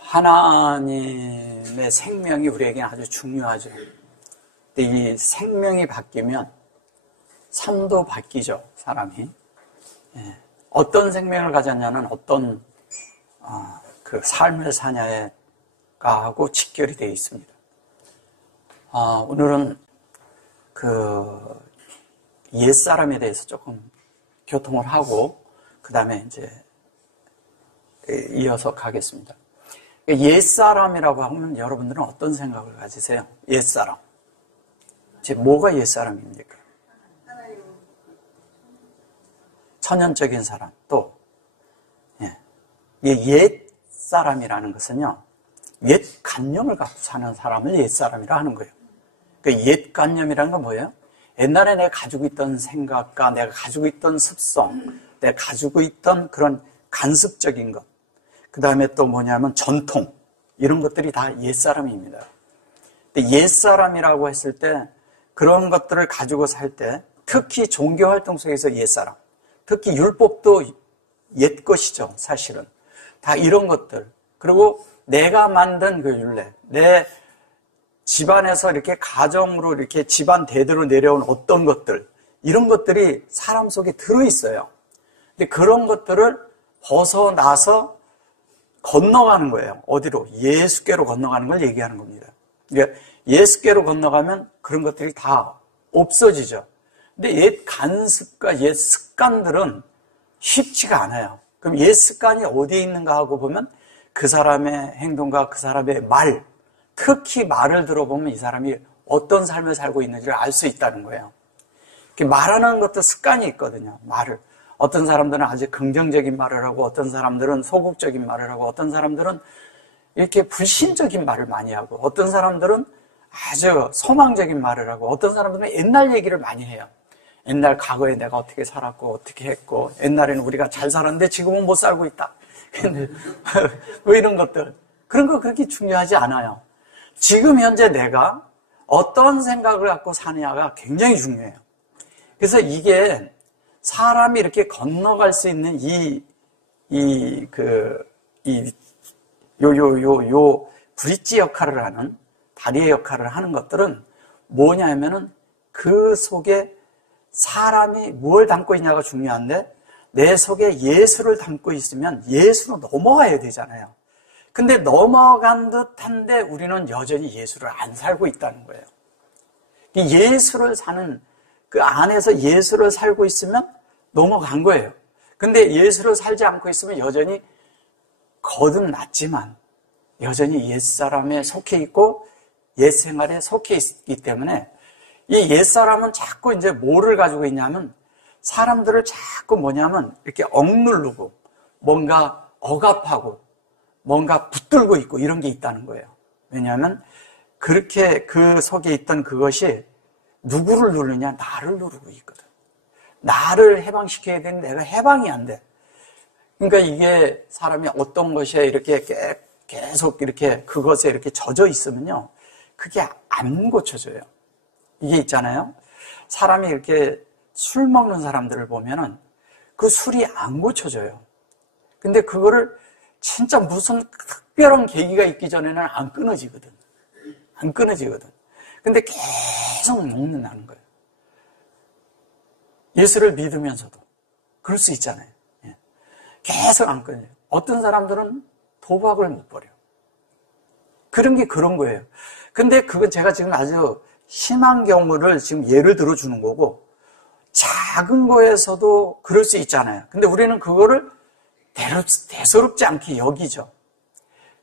하나님의 생명이 우리에게 아주 중요하죠. 근데 이 생명이 바뀌면 삶도 바뀌죠, 사람이. 어떤 생명을 가졌냐는 어떤 그 삶을 사냐에 하고 직결이 되어 있습니다. 오늘은 그 옛사람에 대해서 조금 교통을 하고 그 다음에 이제 이어서 가겠습니다. 옛사람이라고 하면 여러분들은 어떤 생각을 가지세요? 옛사람. 지금 뭐가 옛사람입니까? 천연적인 사람. 또 옛사람이라는 것은요, 옛관념을 갖고 사는 사람을 옛사람이라 하는 거예요. 그 옛관념이라는 건 뭐예요? 옛날에 내가 가지고 있던 생각과 내가 가지고 있던 습성, 내가 가지고 있던 그런 간습적인 것, 그 다음에 또 뭐냐면 전통, 이런 것들이 다 옛사람입니다. 근데 옛사람이라고 했을 때 그런 것들을 가지고 살 때, 특히 종교활동 속에서 옛사람, 특히 율법도 옛 것이죠, 사실은. 다 이런 것들. 그리고 내가 만든 그 율례, 내 집안에서 이렇게 가정으로 이렇게 집안 대대로 내려온 어떤 것들, 이런 것들이 사람 속에 들어있어요. 근데 그런 것들을 벗어나서 건너가는 거예요. 어디로? 예수께로 건너가는 걸 얘기하는 겁니다. 그러니까 예수께로 건너가면 그런 것들이 다 없어지죠. 근데 옛 간습과 옛 습관들은 쉽지가 않아요. 그럼 옛 습관이 어디에 있는가 하고 보면 그 사람의 행동과 그 사람의 말, 특히 말을 들어보면 이 사람이 어떤 삶을 살고 있는지를 알 수 있다는 거예요. 말하는 것도 습관이 있거든요. 말을. 어떤 사람들은 아주 긍정적인 말을 하고 어떤 사람들은 소극적인 말을 하고 어떤 사람들은 이렇게 불신적인 말을 많이 하고 어떤 사람들은 아주 소망적인 말을 하고 어떤 사람들은 옛날 얘기를 많이 해요. 옛날 과거에 내가 어떻게 살았고 어떻게 했고 옛날에는 우리가 잘 살았는데 지금은 못 살고 있다. 근데 왜 이런 것들. 그런 거 그렇게 중요하지 않아요. 지금 현재 내가 어떤 생각을 갖고 사느냐가 굉장히 중요해요. 그래서 이게 사람이 이렇게 건너갈 수 있는 브릿지 역할을 하는, 다리의 역할을 하는 것들은 뭐냐면은 그 속에 사람이 뭘 담고 있냐가 중요한데 내 속에 예수를 담고 있으면 예수로 넘어가야 되잖아요. 근데 넘어간 듯한데 우리는 여전히 예수를 안 살고 있다는 거예요. 예수를 사는 그 안에서 예수를 살고 있으면 넘어간 거예요. 근데 예수를 살지 않고 있으면 여전히 거듭났지만 여전히 옛사람에 속해 있고 옛생활에 속해 있기 때문에 이 옛사람은 자꾸 이제 뭐를 가지고 있냐면 사람들을 자꾸 뭐냐면 이렇게 억누르고 뭔가 억압하고 뭔가 붙들고 있고 이런 게 있다는 거예요. 왜냐하면 그렇게 그 속에 있던 그것이 누구를 누르냐? 나를 누르고 있거든. 나를 해방시켜야 되는데 내가 해방이 안 돼. 그러니까 이게 사람이 어떤 것에 이렇게 계속 이렇게 그것에 이렇게 젖어 있으면요. 그게 안 고쳐져요. 이게 있잖아요. 사람이 이렇게 술 먹는 사람들을 보면은 그 술이 안 고쳐져요. 근데 그거를 진짜 무슨 특별한 계기가 있기 전에는 안 끊어지거든. 안 끊어지거든. 근데 계속 먹는다는 거예요. 예수를 믿으면서도 그럴 수 있잖아요. 계속 안 끊어요. 어떤 사람들은 도박을 못 버려. 그런 게 그런 거예요. 근데 그건 제가 지금 아주 심한 경우를 지금 예를 들어주는 거고 작은 거에서도 그럴 수 있잖아요. 근데 우리는 그거를 대수롭지 않게 여기죠.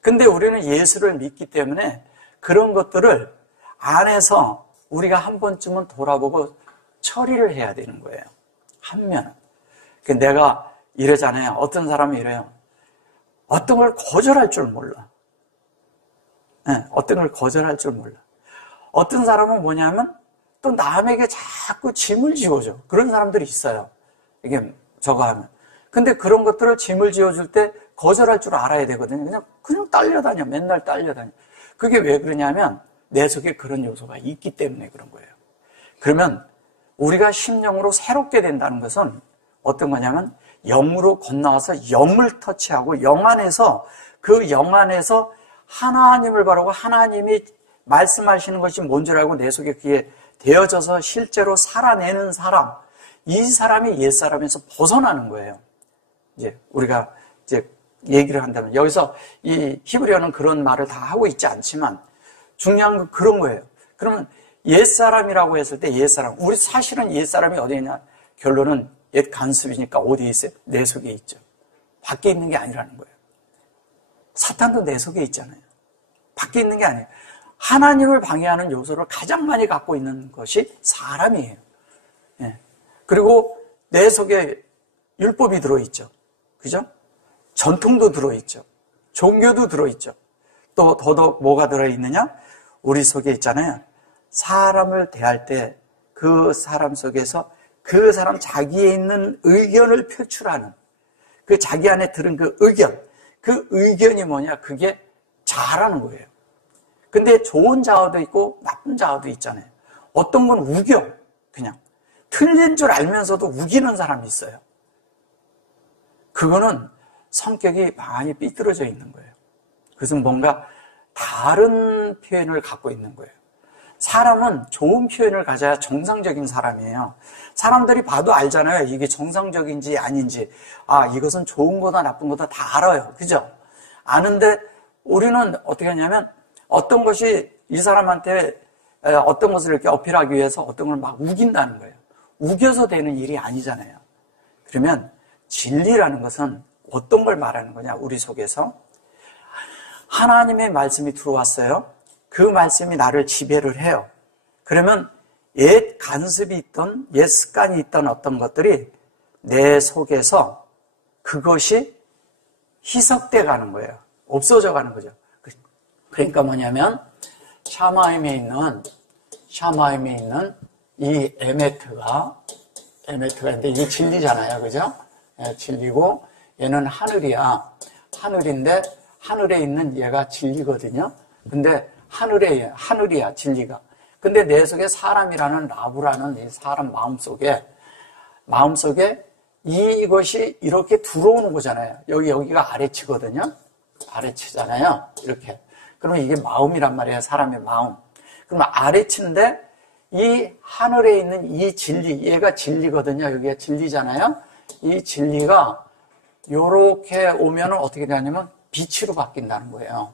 근데 우리는 예수를 믿기 때문에 그런 것들을 안에서 우리가 한 번쯤은 돌아보고 처리를 해야 되는 거예요. 하면. 내가 이러잖아요. 어떤 사람이 이래요. 어떤 걸 거절할 줄 몰라. 어떤 걸 거절할 줄 몰라. 어떤 사람은 뭐냐면 또 남에게 자꾸 짐을 지어줘. 그런 사람들이 있어요. 이게 저거 하면. 근데 그런 것들을 짐을 지어줄 때 거절할 줄 알아야 되거든요. 그냥 딸려다녀. 맨날 딸려다녀. 그게 왜 그러냐면 내 속에 그런 요소가 있기 때문에 그런 거예요. 그러면 우리가 심령으로 새롭게 된다는 것은 어떤 거냐면 영으로 건너와서 영을 터치하고 영 안에서 그 영 안에서 하나님을 바라고 하나님이 말씀하시는 것이 뭔 줄 알고 내 속에 그게 되어져서 실제로 살아내는 사람, 이 사람이 옛사람에서 벗어나는 거예요. 이제 우리가 이제 얘기를 한다면, 여기서 이 히브리어는 그런 말을 다 하고 있지 않지만 중요한 건 그런 거예요. 그러면 옛사람이라고 했을 때 옛사람, 우리 사실은 옛사람이 어디에 있냐? 결론은 옛 간섭이니까 어디에 있어요? 내 속에 있죠. 밖에 있는 게 아니라는 거예요. 사탄도 내 속에 있잖아요. 밖에 있는 게 아니에요. 하나님을 방해하는 요소를 가장 많이 갖고 있는 것이 사람이에요. 예. 그리고 내 속에 율법이 들어있죠. 그죠? 전통도 들어있죠. 종교도 들어있죠. 또 더더욱 뭐가 들어있느냐? 우리 속에 있잖아요. 사람을 대할 때 그 사람 속에서 그 사람 자기에 있는 의견을 표출하는, 그 자기 안에 들은 그 의견이 뭐냐? 그게 자아라는 거예요. 근데 좋은 자아도 있고 나쁜 자아도 있잖아요. 어떤 건 우겨, 그냥 틀린 줄 알면서도 우기는 사람이 있어요. 그거는 성격이 많이 삐뚤어져 있는 거예요. 그래서 뭔가 다른 표현을 갖고 있는 거예요. 사람은 좋은 표현을 가져야 정상적인 사람이에요. 사람들이 봐도 알잖아요. 이게 정상적인지 아닌지. 아, 이것은 좋은 거다 나쁜 거다 다 알아요. 그죠? 아는데 우리는 어떻게 하냐면 어떤 것이 이 사람한테 어떤 것을 이렇게 어필하기 위해서 어떤 걸 막 우긴다는 거예요. 우겨서 되는 일이 아니잖아요. 그러면 진리라는 것은 어떤 걸 말하는 거냐? 우리 속에서 하나님의 말씀이 들어왔어요. 그 말씀이 나를 지배를 해요. 그러면 옛 간섭이 있던, 옛 습관이 있던 어떤 것들이 내 속에서 그것이 희석돼 가는 거예요. 없어져 가는 거죠. 그러니까 뭐냐면 샤마임에 있는 이 에메트가 있는데 이게 진리잖아요. 그죠? 진리고 얘는 하늘이야. 하늘인데 하늘에 있는 얘가 진리거든요. 근데 하늘이야, 진리가. 근데 내 속에 사람이라는 라브라는 이 사람 마음속에 이것이 이렇게 들어오는 거잖아요. 여기가 아래치거든요. 아래치잖아요. 이렇게. 그러면 이게 마음이란 말이에요. 사람의 마음. 그러면 아래치인데 이 하늘에 있는 이 진리, 얘가 진리거든요. 여기가 진리잖아요. 이 진리가 요렇게 오면 어떻게 되냐면 빛으로 바뀐다는 거예요.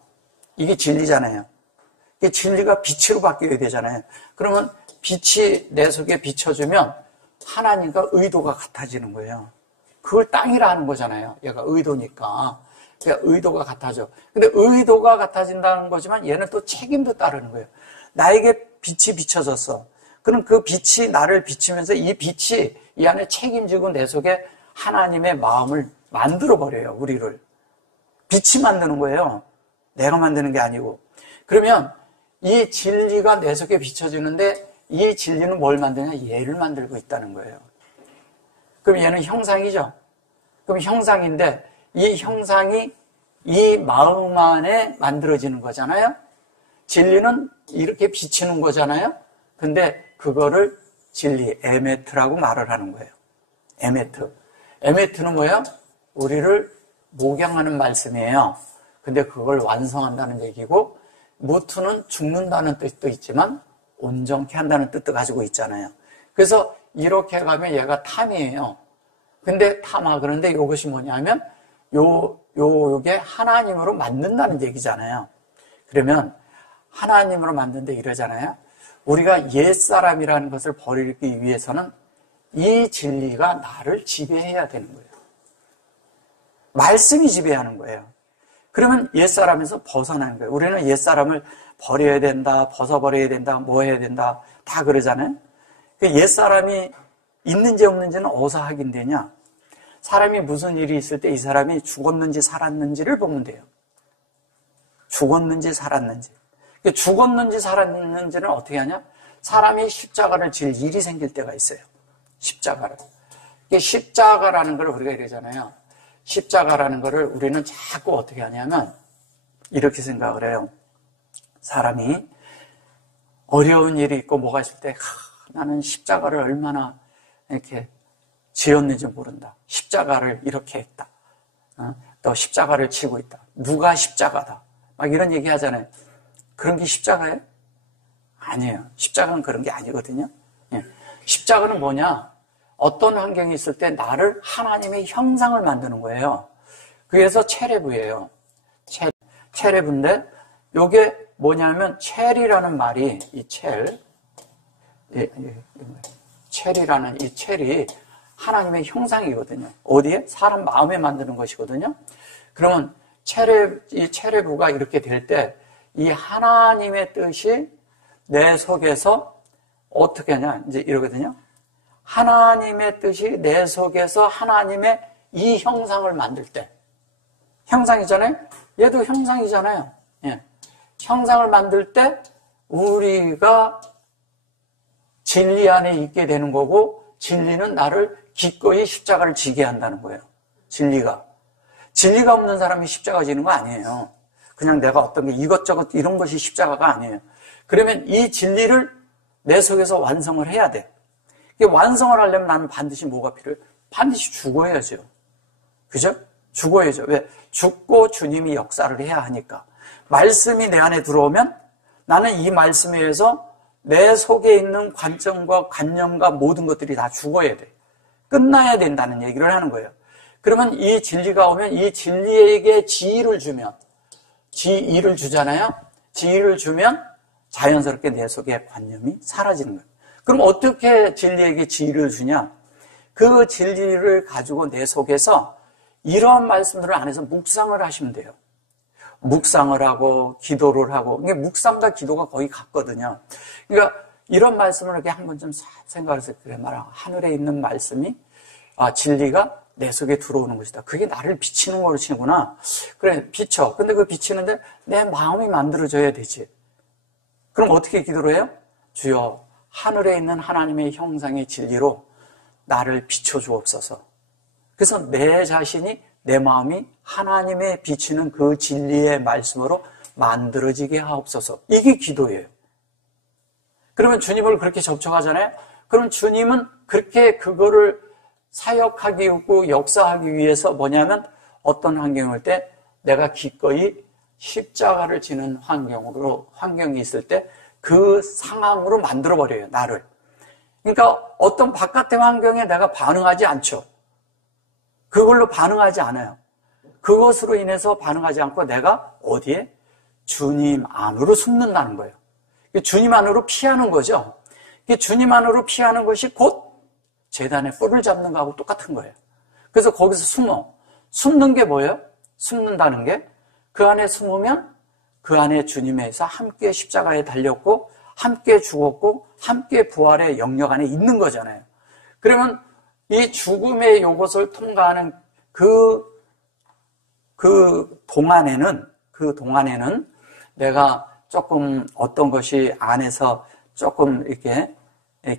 이게 진리잖아요. 이게 진리가 빛으로 바뀌어야 되잖아요. 그러면 빛이 내 속에 비춰주면 하나님과 의도가 같아지는 거예요. 그걸 땅이라 하는 거잖아요. 얘가 의도니까. 그러니까 의도가 같아져. 근데 의도가 같아진다는 거지만 얘는 또 책임도 따르는 거예요. 나에게 빛이 비춰졌어. 그럼 그 빛이 나를 비추면서 이 빛이 이 안에 책임지고 내 속에 하나님의 마음을 만들어버려요. 우리를. 빛이 만드는 거예요. 내가 만드는 게 아니고. 그러면 이 진리가 내 속에 비춰지는데 이 진리는 뭘 만드냐? 얘를 만들고 있다는 거예요. 그럼 얘는 형상이죠. 그럼 형상인데 이 형상이 이 마음 안에 만들어지는 거잖아요. 진리는 이렇게 비치는 거잖아요. 근데 그거를 진리, 에메트라고 말을 하는 거예요. 에메트는 뭐예요? 우리를 목양하는 말씀이에요. 근데 그걸 완성한다는 얘기고, 무트는 죽는다는 뜻도 있지만 온전케 한다는 뜻도 가지고 있잖아요. 그래서 이렇게 가면 얘가 탐이에요. 근데 그런데 이것이 뭐냐면 요게 하나님으로 만든다는 얘기잖아요. 그러면 하나님으로 만든데 이러잖아요. 우리가 옛사람이라는 것을 버리기 위해서는 이 진리가 나를 지배해야 되는 거예요. 말씀이 지배하는 거예요. 그러면 옛사람에서 벗어나는 거예요. 우리는 옛사람을 버려야 된다, 벗어버려야 된다, 뭐 해야 된다 다 그러잖아요. 옛사람이 있는지 없는지는 어디서 확인되냐? 사람이 무슨 일이 있을 때 이 사람이 죽었는지 살았는지를 보면 돼요. 죽었는지 살았는지. 죽었는지 살았는지는 어떻게 하냐? 사람이 십자가를 질 일이 생길 때가 있어요. 십자가를. 십자가라는 걸 우리가 이러잖아요. 십자가라는 거를 우리는 자꾸 어떻게 하냐면 이렇게 생각을 해요. 사람이 어려운 일이 있고 뭐가 있을 때 나는 십자가를 얼마나 이렇게 지었는지 모른다. 십자가를 이렇게 했다. 또 십자가를 치고 있다. 누가 십자가다. 막 이런 얘기 하잖아요. 그런 게 십자가예요? 아니에요. 십자가는 그런 게 아니거든요. 예. 십자가는 뭐냐? 어떤 환경이 있을 때 나를 하나님의 형상을 만드는 거예요. 그래서 체레브예요. 체레브인데 요게 뭐냐면 첼이라는 말이 이 첼이라는 이 첼이 하나님의 형상이거든요. 어디에? 사람 마음에 만드는 것이거든요. 그러면 이 체레브가 이렇게 될 때 이 하나님의 뜻이 내 속에서 어떻게 하냐? 이제 이러거든요. 하나님의 뜻이 내 속에서 하나님의 이 형상을 만들 때 형상이잖아요. 얘도 형상이잖아요. 예. 형상을 만들 때 우리가 진리 안에 있게 되는 거고 진리는 나를 기꺼이 십자가를 지게 한다는 거예요. 진리가 없는 사람이 십자가 지는 거 아니에요. 그냥 내가 어떤 게 이것저것 이런 것이 십자가가 아니에요. 그러면 이 진리를 내 속에서 완성을 해야 돼. 이게 완성을 하려면 나는 반드시 뭐가 필요해요? 반드시 죽어야죠. 그죠? 죽어야죠. 왜? 죽고 주님이 역사를 해야 하니까. 말씀이 내 안에 들어오면 나는 이 말씀에 의해서 내 속에 있는 관점과 관념과 모든 것들이 다 죽어야 돼. 끝나야 된다는 얘기를 하는 거예요. 그러면 이 진리가 오면 이 진리에게 지위를 주면 지위를 주잖아요. 지위를 주면 자연스럽게 내 속의 관념이 사라지는 거예요. 그럼 어떻게 진리에게 지위를 주냐? 그 진리를 가지고 내 속에서 이러한 말씀들을 안에서 묵상을 하시면 돼요. 묵상을 하고 기도를 하고 이게 묵상과 기도가 거의 같거든요. 그러니까 이런 말씀을 이렇게 한번 좀 생각해서 그래 말아 하늘에 있는 말씀이 진리가 내 속에 들어오는 것이다. 그게 나를 비치는 것이구나. 그래 비춰. 근데 그 비치는데 내 마음이 만들어져야 되지. 그럼 어떻게 기도를 해요? 주여 하늘에 있는 하나님의 형상의 진리로 나를 비춰주옵소서. 그래서 내 자신이 내 마음이 하나님의 비치는 그 진리의 말씀으로 만들어지게 하옵소서. 이게 기도예요. 그러면 주님을 그렇게 접촉하잖아요. 그럼 주님은 그렇게 그거를 사역하기 고 역사하기 위해서 뭐냐면 어떤 환경이 올 때 내가 기꺼이 십자가를 지는 환경이 있을 때 그 상황으로 만들어버려요. 나를. 그러니까 어떤 바깥의 환경에 내가 반응하지 않죠. 그걸로 반응하지 않아요. 그것으로 인해서 반응하지 않고 내가 어디에? 주님 안으로 숨는다는 거예요. 주님 안으로 피하는 거죠. 주님 안으로 피하는 것이 곧 제단에 뿔을 잡는 거하고 똑같은 거예요. 그래서 거기서 숨어. 숨는 게 뭐예요? 숨는다는 게 그 안에 숨으면 그 안에 주님에서 함께 십자가에 달렸고 함께 죽었고 함께 부활의 영역 안에 있는 거잖아요. 그러면 이 죽음의 요것을 통과하는 그 동안에는 내가 조금 어떤 것이 안에서 조금 이렇게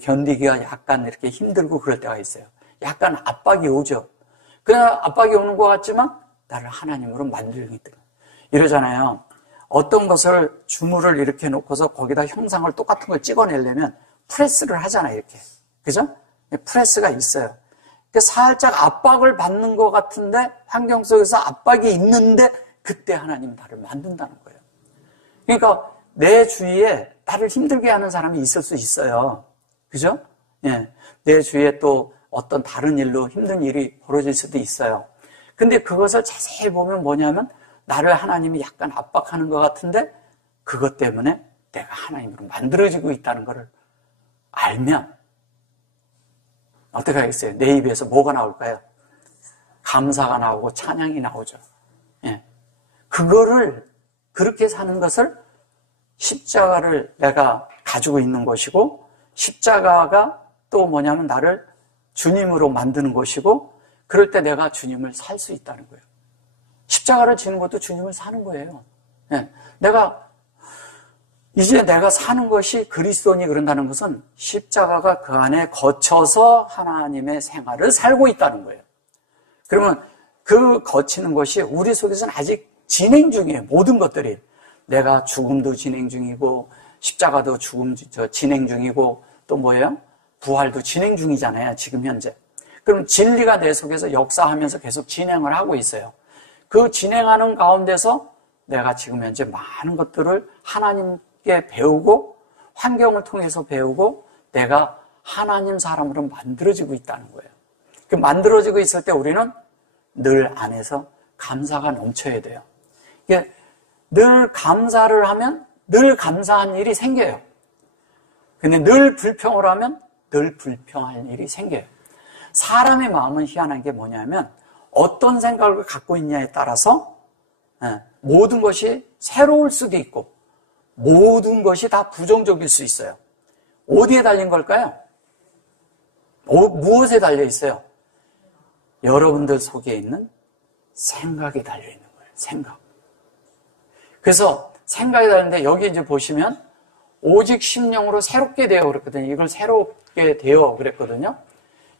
견디기가 약간 이렇게 힘들고 그럴 때가 있어요. 약간 압박이 오죠. 그냥 압박이 오는 것 같지만 나를 하나님으로 만들겠다. 이러잖아요. 어떤 것을 주물을 이렇게 놓고서 거기다 형상을 똑같은 걸 찍어내려면 프레스를 하잖아요. 이렇게. 그죠? 프레스가 있어요. 살짝 압박을 받는 것 같은데 환경 속에서 압박이 있는데 그때 하나님 나를 만든다는 거예요. 그러니까 내 주위에 나를 힘들게 하는 사람이 있을 수 있어요. 그죠? 예. 내 주위에 또 어떤 다른 일로 힘든 일이 벌어질 수도 있어요. 근데 그것을 자세히 보면 뭐냐면 나를 하나님이 약간 압박하는 것 같은데 그것 때문에 내가 하나님으로 만들어지고 있다는 것을 알면 어떻게 하겠어요? 내 입에서 뭐가 나올까요? 감사가 나오고 찬양이 나오죠. 예. 그거를 그렇게 사는 것을 십자가를 내가 가지고 있는 것이고 십자가가 또 뭐냐면 나를 주님으로 만드는 것이고 그럴 때 내가 주님을 살 수 있다는 거예요. 십자가를 지는 것도 주님을 사는 거예요. 예. 이제 내가 사는 것이 그리스도니 그런다는 것은 십자가가 그 안에 거쳐서 하나님의 생활을 살고 있다는 거예요. 그러면 그 거치는 것이 우리 속에서는 아직 진행 중이에요. 모든 것들이. 내가 죽음도 진행 중이고 십자가도 진행 중이고 또 뭐예요? 부활도 진행 중이잖아요. 지금 현재. 그럼 진리가 내 속에서 역사하면서 계속 진행을 하고 있어요. 그 진행하는 가운데서 내가 지금 현재 많은 것들을 하나님께 배우고 환경을 통해서 배우고 내가 하나님 사람으로 만들어지고 있다는 거예요. 그 만들어지고 있을 때 우리는 늘 안에서 감사가 넘쳐야 돼요. 이게 늘 감사를 하면 늘 감사한 일이 생겨요. 근데 늘 불평을 하면 늘 불평할 일이 생겨요. 사람의 마음은 희한한 게 뭐냐면 어떤 생각을 갖고 있냐에 따라서 모든 것이 새로울 수도 있고 모든 것이 다 부정적일 수 있어요. 어디에 달린 걸까요? 무엇에 달려 있어요? 여러분들 속에 있는 생각에 달려 있는 거예요. 생각. 그래서 생각이 달렸는데 여기 이제 보시면 오직 심령으로 새롭게 되어 그랬거든요. 이걸 새롭게 되어 그랬거든요.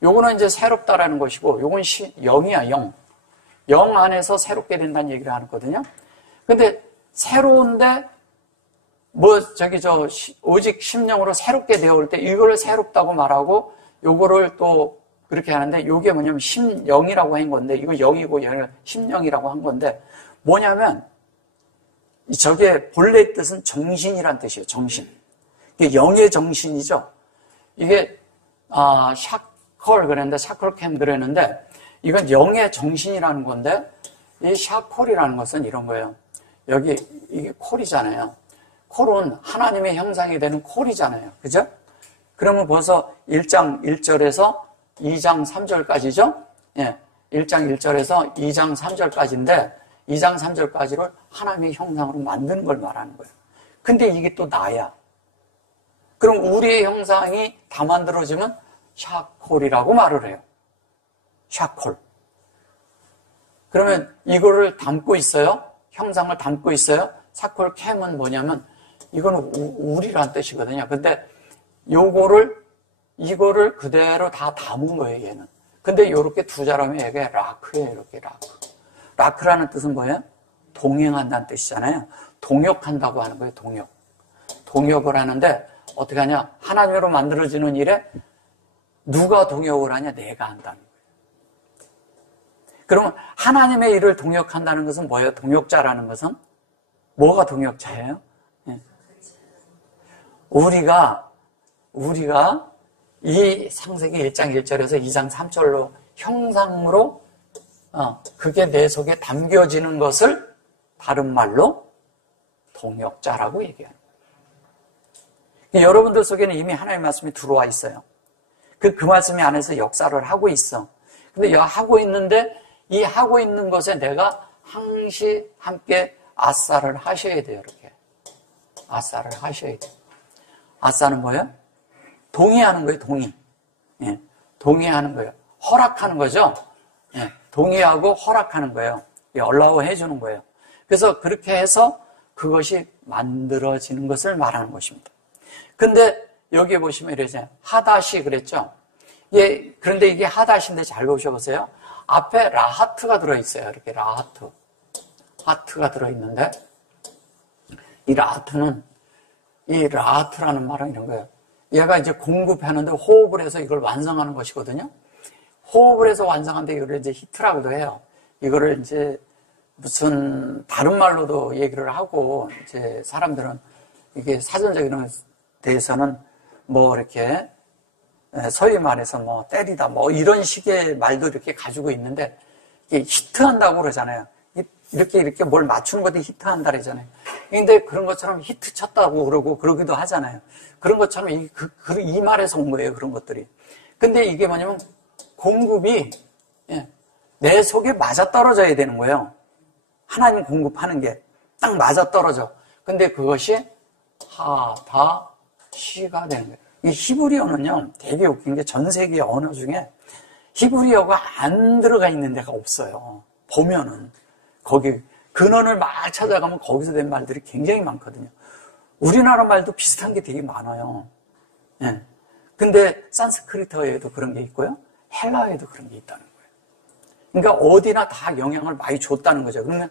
요거는 이제 새롭다라는 것이고 요건 영이야, 영. 영 안에서 새롭게 된다는 얘기를 하거든요. 근데 새로운데 오직 심령으로 새롭게 되어올 때 이걸 새롭다고 말하고 요거를 또 그렇게 하는데 요게 뭐냐면 심영이라고 한 건데 이거 영이고 영이 심령이라고 한 건데 뭐냐면 저게 본래 뜻은 정신이란 뜻이에요. 정신. 이게 영의 정신이죠. 이게 샤콜 그랬는데 샤콜캠 그랬는데 이건 영의 정신이라는 건데 이 샤콜이라는 것은 이런 거예요. 여기 이게 콜이잖아요. 콜은 하나님의 형상이 되는 콜이잖아요. 그죠? 그러면 벌써 1장 1절에서 2장 3절까지죠? 예. 1장 1절에서 2장 3절까지인데 2장 3절까지를 하나님의 형상으로 만드는 걸 말하는 거예요. 근데 이게 또 나야. 그럼 우리의 형상이 다 만들어지면 샤콜이라고 말을 해요. 샤콜. 그러면 이거를 담고 있어요? 형상을 담고 있어요? 샤콜 캠은 뭐냐면 이거는 우리란 뜻이거든요. 근데 이거를 그대로 다 담은 거예요, 얘는. 근데 요렇게 두 자라면 이게 라크예요, 이렇게 라크. 라크라는 뜻은 뭐예요? 동행한다는 뜻이잖아요. 동역한다고 하는 거예요, 동역. 동역을 하는데 어떻게 하냐? 하나님으로 만들어지는 일에 누가 동역을 하냐? 내가 한다는 거예요. 그러면 하나님의 일을 동역한다는 것은 뭐예요? 동역자라는 것은? 뭐가 동역자예요? 예. 우리가 이 창세기 1장 1절에서 2장 3절로 형상으로 그게 내 속에 담겨지는 것을 다른 말로 동역자라고 얘기하는 거예요. 여러분들 속에는 이미 하나님의 말씀이 들어와 있어요. 그 말씀이 안에서 역사를 하고 있어. 근데 하고 있는데 이 하고 있는 것에 내가 항시 함께 아싸를 하셔야 돼요. 이렇게 아싸를 하셔야 돼요. 아싸는 뭐예요? 동의하는 거예요. 동의. 예, 동의하는 거예요. 허락하는 거죠. 예, 동의하고 허락하는 거예요. allow 해주는 거예요. 그래서 그렇게 해서 그것이 만들어지는 것을 말하는 것입니다. 근데 여기 보시면 이러잖아요. 하닷이 그랬죠. 예, 그런데 이게 하닷인데 잘 보셔보세요. 앞에 라하트가 들어있어요. 이렇게 라하트. 하트가 들어있는데 이 라하트라는 말은 이런 거예요. 얘가 이제 공급하는데 호흡을 해서 이걸 완성하는 것이거든요. 호흡을 해서 완성하는데 이거를 이제 히트라고도 해요. 이거를 이제 무슨 다른 말로도 얘기를 하고 이제 사람들은 이게 사전적인 대해서는 뭐 이렇게 소위 말해서 뭐 때리다 뭐 이런 식의 말도 이렇게 가지고 있는데 이게 히트한다고 그러잖아요. 이렇게 뭘 맞추는 것도 히트한다 그러잖아요. 근데 그런 것처럼 히트 쳤다고 그러고 그러기도 하잖아요. 그런 것처럼 이 말에서 온 거예요. 그런 것들이. 근데 이게 뭐냐면 공급이 내 속에 맞아떨어져야 되는 거예요. 하나님 공급하는 게 딱 맞아떨어져. 근데 그것이 하다시가 되는 거예요. 이 히브리어는요, 되게 웃긴 게 전 세계 언어 중에 히브리어가 안 들어가 있는 데가 없어요. 보면은. 거기, 근원을 막 찾아가면 거기서 된 말들이 굉장히 많거든요. 우리나라 말도 비슷한 게 되게 많아요. 예. 근데 산스크리트어에도 그런 게 있고요. 헬라어에도 그런 게 있다는 거예요. 그러니까 어디나 다 영향을 많이 줬다는 거죠. 그러면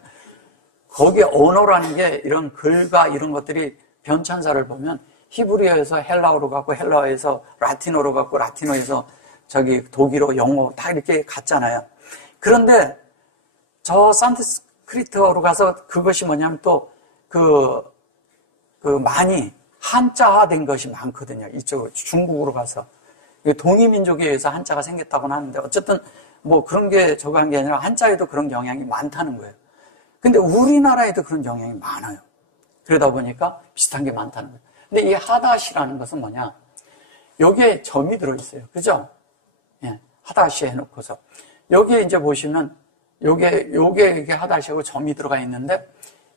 거기에 언어라는 게 이런 글과 이런 것들이 변천사를 보면 히브리어에서 헬라어로 갔고 헬라어에서 라틴어로 갔고 라틴어에서 독일어, 영어 다 이렇게 갔잖아요. 그런데 저 크리트어로 가서 그것이 뭐냐면 또 많이 한자화된 것이 많거든요. 이쪽 중국으로 가서. 동이민족에 의해서 한자가 생겼다고는 하는데 어쨌든 뭐 그런 게 저거 한 게 아니라 한자에도 그런 영향이 많다는 거예요. 근데 우리나라에도 그런 영향이 많아요. 그러다 보니까 비슷한 게 많다는 거예요. 근데 이 하닷이라는 것은 뭐냐? 여기에 점이 들어있어요. 그죠? 예, 하닷이 해놓고서. 여기에 이제 보시면 이게 하닷이고 점이 들어가 있는데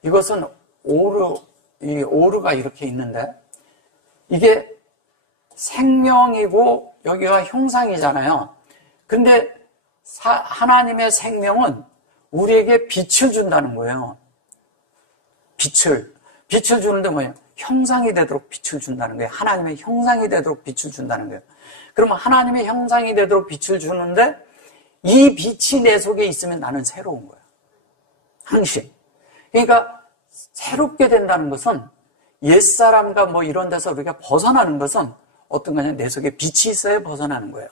이것은 이 오르가 이렇게 있는데 이게 생명이고 여기가 형상이잖아요. 근데 하나님의 생명은 우리에게 빛을 준다는 거예요. 빛을 주는데 뭐예요? 형상이 되도록 빛을 준다는 거예요. 하나님의 형상이 되도록 빛을 준다는 거예요. 그러면 하나님의 형상이 되도록 빛을 주는데 이 빛이 내 속에 있으면 나는 새로운 거예요. 항상. 그러니까 새롭게 된다는 것은 옛사람과 뭐 이런 데서 우리가 벗어나는 것은 어떤 거냐? 내 속에 빛이 있어야 벗어나는 거예요.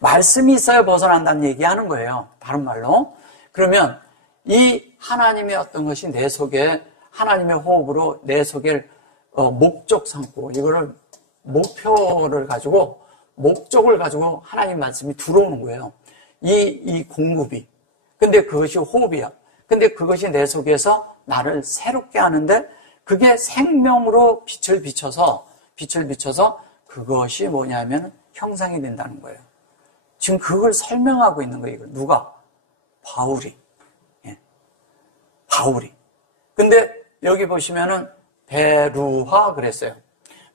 말씀이 있어야 벗어난다는 얘기하는 거예요. 다른 말로. 그러면 이 하나님의 어떤 것이 내 속에 하나님의 호흡으로 내 속에 목적 삼고 이거를 목표를 가지고 목적을 가지고 하나님 말씀이 들어오는 거예요. 이 공급이. 근데 그것이 호흡이야. 근데 그것이 내 속에서 나를 새롭게 하는데 그게 생명으로 빛을 비춰서 그것이 뭐냐면 형상이 된다는 거예요. 지금 그걸 설명하고 있는 거예요. 이걸. 누가? 바울이. 예. 바울이. 근데 여기 보시면은 베루하 그랬어요.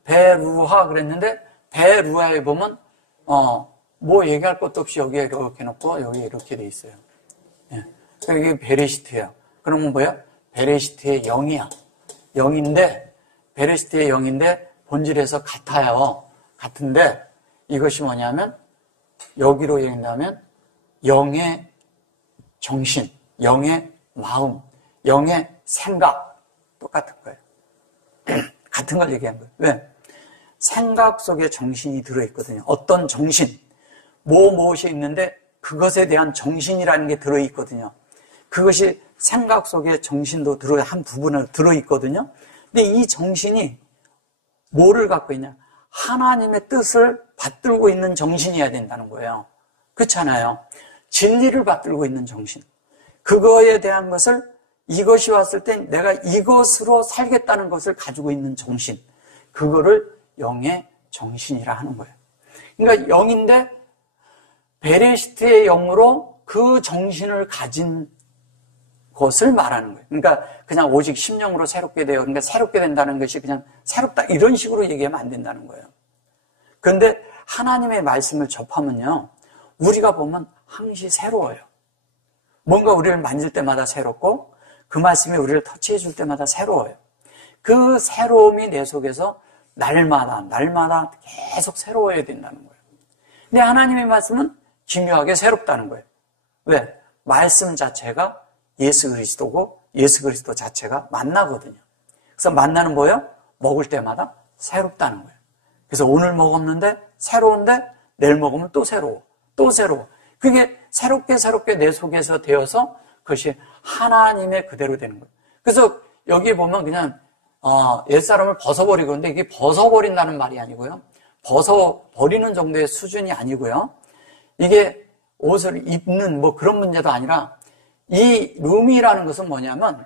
베루하 그랬는데 베루하에 보면 뭐 얘기할 것도 없이 여기에 이렇게 놓고 여기 이렇게 돼 있어요. 예. 이게 베레시트예요. 그러면 뭐야? 베레시트의 영이야. 영인데 베레시트의 영인데 본질에서 같아요. 같은데 이것이 뭐냐면 여기로 얘기한다면 영의 정신, 영의 마음, 영의 생각 똑같은 거예요. 같은 걸 얘기한 거예요. 왜? 생각 속에 정신이 들어있거든요. 어떤 정신, 무엇이 있는데 그것에 대한 정신이라는 게 들어있거든요. 그것이 생각 속에 정신도 한 부분을 들어있거든요. 근데 이 정신이 뭐를 갖고 있냐? 하나님의 뜻을 받들고 있는 정신이어야 된다는 거예요. 그렇잖아요. 진리를 받들고 있는 정신. 그거에 대한 것을 이것이 왔을 땐 내가 이것으로 살겠다는 것을 가지고 있는 정신. 그거를 영의 정신이라 하는 거예요. 그러니까 영인데 베레시트의 영으로 그 정신을 가진 것을 말하는 거예요. 그러니까 그냥 오직 심령으로 새롭게 돼요. 그러니까 새롭게 된다는 것이 그냥 새롭다 이런 식으로 얘기하면 안 된다는 거예요. 그런데 하나님의 말씀을 접하면요. 우리가 보면 항시 새로워요. 뭔가 우리를 만질 때마다 새롭고 그 말씀이 우리를 터치해 줄 때마다 새로워요. 그 새로움이 내 속에서 날마다 계속 새로워야 된다는 거예요. 근데 하나님의 말씀은 기묘하게 새롭다는 거예요. 왜? 말씀 자체가 예수 그리스도고 예수 그리스도 자체가 만나거든요. 그래서 만나는 뭐예요? 먹을 때마다 새롭다는 거예요. 그래서 오늘 먹었는데 새로운데 내일 먹으면 또 새로워. 또 새로워. 그게 새롭게 내 속에서 되어서 그것이 하나님의 그대로 되는 거예요. 그래서 여기 보면 그냥 옛사람을 벗어버리고 근데 이게 벗어버린다는 말이 아니고요. 벗어버리는 정도의 수준이 아니고요. 이게 옷을 입는 뭐 그런 문제도 아니라 이 룸이라는 것은 뭐냐면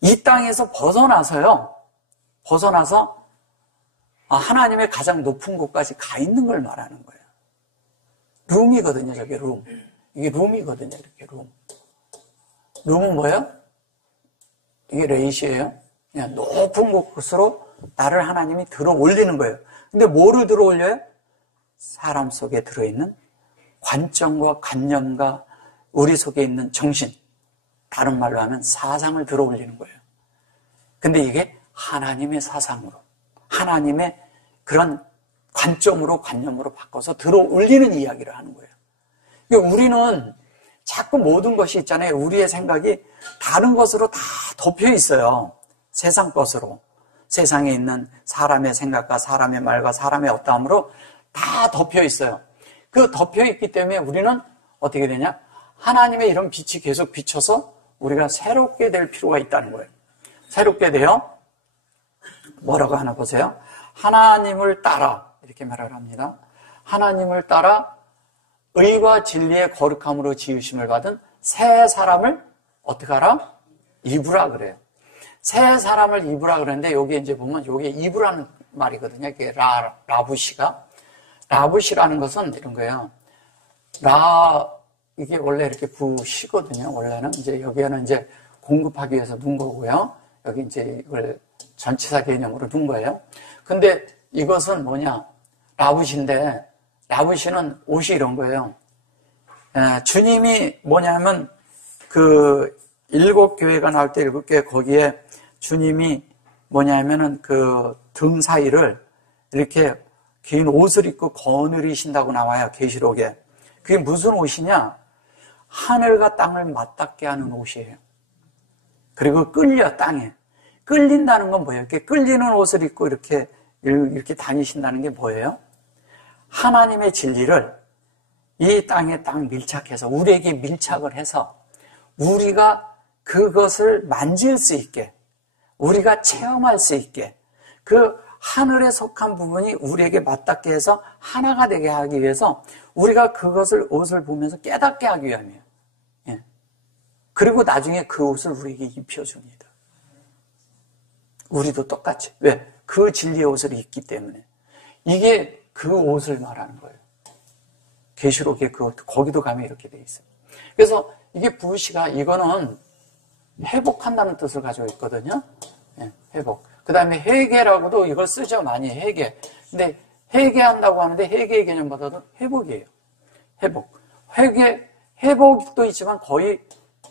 이 땅에서 벗어나서 하나님의 가장 높은 곳까지 가 있는 걸 말하는 거예요. 룸이거든요, 저게 룸. 이게 룸이거든요, 이렇게 룸. 룸은 뭐예요? 이게 레이시예요. 그냥 높은 곳으로 나를 하나님이 들어 올리는 거예요. 근데 뭐를 들어 올려요? 사람 속에 들어있는 관점과 관념과 우리 속에 있는 정신, 다른 말로 하면 사상을 들어 올리는 거예요. 근데 이게 하나님의 사상으로, 하나님의 그런 관점으로, 관념으로 바꿔서 들어 올리는 이야기를 하는 거예요. 그러니까 우리는 자꾸 모든 것이 있잖아요. 우리의 생각이 다른 것으로 다 덮여 있어요. 세상 것으로. 세상에 있는 사람의 생각과 사람의 말과 사람의 어떠함으로 다 덮여 있어요. 그 덮여 있기 때문에 우리는 어떻게 되냐? 하나님의 이런 빛이 계속 비춰서 우리가 새롭게 될 필요가 있다는 거예요. 새롭게 되어 뭐라고 하나 보세요. 하나님을 따라 이렇게 말을 합니다. 하나님을 따라 의와 진리의 거룩함으로 지으심을 받은 새 사람을 어떻게 하라? 입으라 그래요. 새 사람을 입으라 그러는데 여기 이제 보면 여기 입으라는 말이거든요. 이게 라부시가. 라부시라는 것은 이런 거예요. 이게 원래 이렇게 부시거든요. 원래는 이제 여기에는 이제 공급하기 위해서 둔 거고요. 여기 이제 이걸 전치사 개념으로 둔 거예요. 근데 이것은 뭐냐? 라부시인데, 라부시는 옷이 이런 거예요. 주님이 뭐냐면, 그, 7교회가 나올 때 7교회 거기에 주님이 뭐냐면은 그 등 사이를 이렇게 긴 옷을 입고 거느리신다고 나와요. 계시록에. 그게 무슨 옷이냐? 하늘과 땅을 맞닿게 하는 옷이에요. 그리고 끌려 땅에. 끌린다는 건 뭐예요? 이렇게 끌리는 옷을 입고 이렇게 다니신다는 게 뭐예요? 하나님의 진리를 이 땅에 딱 밀착해서 우리에게 밀착을 해서 우리가 그것을 만질 수 있게 우리가 체험할 수 있게 그 하늘에 속한 부분이 우리에게 맞닿게 해서 하나가 되게 하기 위해서 우리가 그것을 옷을 보면서 깨닫게 하기 위함이에요. 예. 그리고 나중에 그 옷을 우리에게 입혀줍니다. 우리도 똑같이. 왜? 그 진리의 옷을 입기 때문에. 이게 그 옷을 말하는 거예요. 계시록에 거기도 가면 이렇게 돼 있어요. 그래서 이게 부시가 이거는 회복한다는 뜻을 가지고 있거든요. 예, 회복. 그 다음에 회개라고도 이걸 쓰죠. 많이 회개. 근데 회개한다고 하는데 회개의 개념보다도 회복이에요. 회복. 회복도 있지만 거의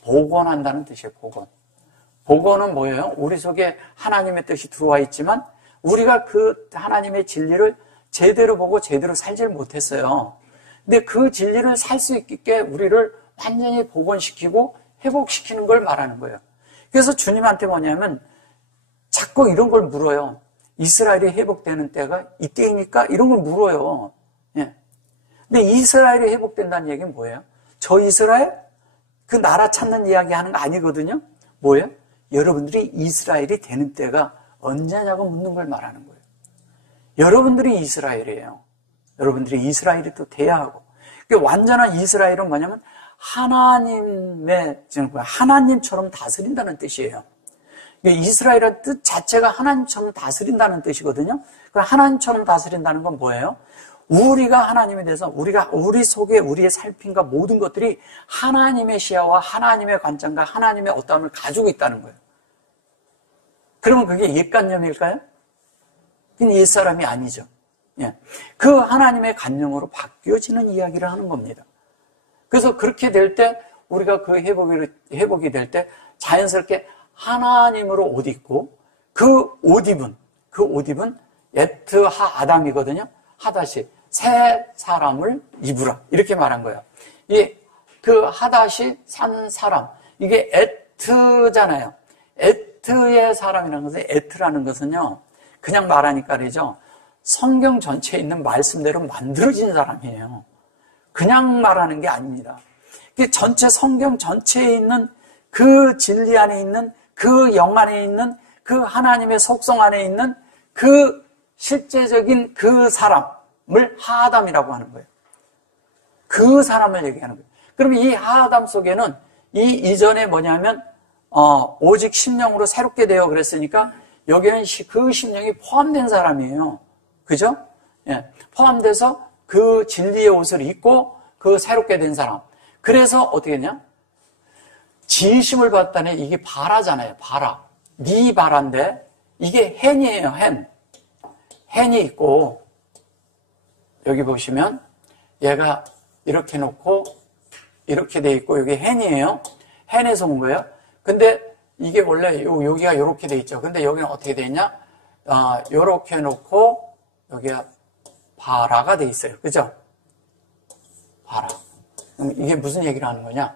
복원한다는 뜻이에요. 복원. 복원은 뭐예요? 우리 속에 하나님의 뜻이 들어와 있지만 우리가 그 하나님의 진리를 제대로 보고 제대로 살지를 못했어요. 근데 그 진리를 살 수 있게 우리를 완전히 복원시키고 회복시키는 걸 말하는 거예요. 그래서 주님한테 뭐냐면 자꾸 이런 걸 물어요. 이스라엘이 회복되는 때가 이때입니까? 이런 걸 물어요. 예. 근데 이스라엘이 회복된다는 얘기는 뭐예요? 저 이스라엘? 그 나라 찾는 이야기 하는 거 아니거든요? 뭐예요? 여러분들이 이스라엘이 되는 때가 언제냐고 묻는 걸 말하는 거예요. 여러분들이 이스라엘이에요. 여러분들이 이스라엘이 또 돼야 하고. 그러니까 완전한 이스라엘은 뭐냐면 하나님처럼 다스린다는 뜻이에요. 이스라엘의 뜻 자체가 하나님처럼 다스린다는 뜻이거든요. 하나님처럼 다스린다는 건 뭐예요? 우리가 하나님에 대해서 우리 속에 우리의 살핌과 모든 것들이 하나님의 시야와 하나님의 관점과 하나님의 어떠함을 가지고 있다는 거예요. 그러면 그게 옛관념일까요? 그건 옛사람이 아니죠. 예. 그 하나님의 관념으로 바뀌어지는 이야기를 하는 겁니다. 그래서 그렇게 될 때 우리가 그 회복이 될 때 자연스럽게 하나님으로 옷 입고 그 옷 입은 에트하 아담이거든요. 하다시 새 사람을 입으라 이렇게 말한 거예요. 그 하다시 산 사람 이게 에트잖아요. 에트의 사람이라는 것은 에트라는 것은요. 그냥 말하니까 그러죠. 성경 전체에 있는 말씀대로 만들어진 사람이에요. 그냥 말하는 게 아닙니다. 전체 성경 전체에 있는 그 진리 안에 있는 그 영 안에 있는 그 하나님의 속성 안에 있는 그 실제적인 그 사람을 하아담이라고 하는 거예요. 그 사람을 얘기하는 거예요. 그러면 이 하아담 속에는 이전에 뭐냐면 오직 심령으로 새롭게 되어 그랬으니까 여기는 그 심령이 포함된 사람이에요. 그죠? 예. 포함돼서 그 진리의 옷을 입고 그 새롭게 된 사람. 그래서 어떻게 했냐? 지으심을 받다네. 이게 바라잖아요. 바라. 니 바라인데 이게 헨이에요. 헨이 있고 여기 보시면 얘가 이렇게 놓고 이렇게 돼 있고 여기 헨이에요. 헨에서 온 거예요. 근데 이게 원래 여기가 이렇게 돼 있죠. 근데 여기는 어떻게 돼 있냐? 이렇게 놓고 여기가 바라가 돼 있어요. 그죠? 바라. 그럼 이게 무슨 얘기를 하는 거냐?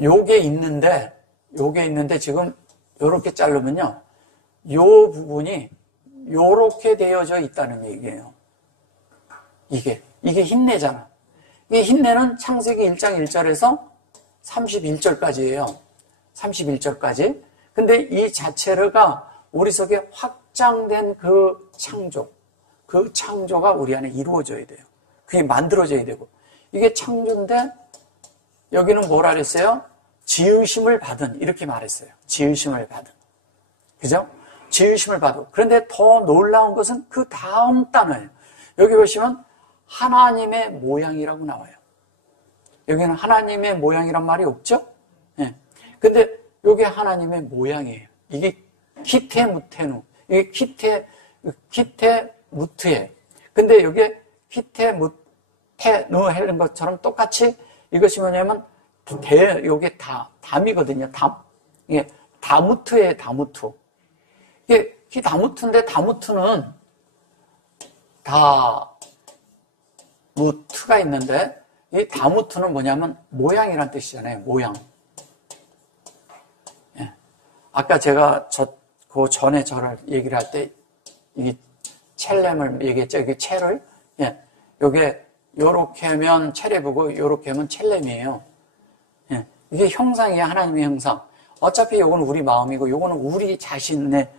요게 있는데 지금 요렇게 자르면요. 요 부분이 요렇게 되어져 있다는 얘기예요. 이게 흰내잖아. 이게 흰내는 창세기 1장 1절에서 31절까지예요. 31절까지. 근데 이 자체가 우리 속에 확장된 그 창조가 우리 안에 이루어져야 돼요. 그게 만들어져야 되고. 이게 창조인데 여기는 뭐라 그랬어요? 지으심을 받은, 이렇게 말했어요. 지으심을 받은. 그죠? 지으심을 받은. 그런데 더 놀라운 것은 그 다음 단어예요. 여기 보시면 하나님의 모양이라고 나와요. 여기는 하나님의 모양이란 말이 없죠? 예. 근데 이게 하나님의 모양이에요. 이게 키테무테누. 이게 키테무트에. 근데 이게 키테무테누 하는 것처럼 똑같이 이것이 뭐냐면 요게 담이거든요. 담. 이게 다무트예요. 다무트. 이게 다무트인데 다무트는 다무트가 있는데 이 다무트는 뭐냐면 모양이란 뜻이잖아요. 모양. 예. 아까 제가 그 전에 저를 얘기를 할 때 이 첼렘을 얘기했죠. 이게 첼을. 예. 요게 요렇게 하면 첼레브고 요렇게 하면 첼렘이에요. 예. 이게 형상이에요. 하나님의 형상. 어차피 요거는 우리 마음이고 요거는 우리 자신에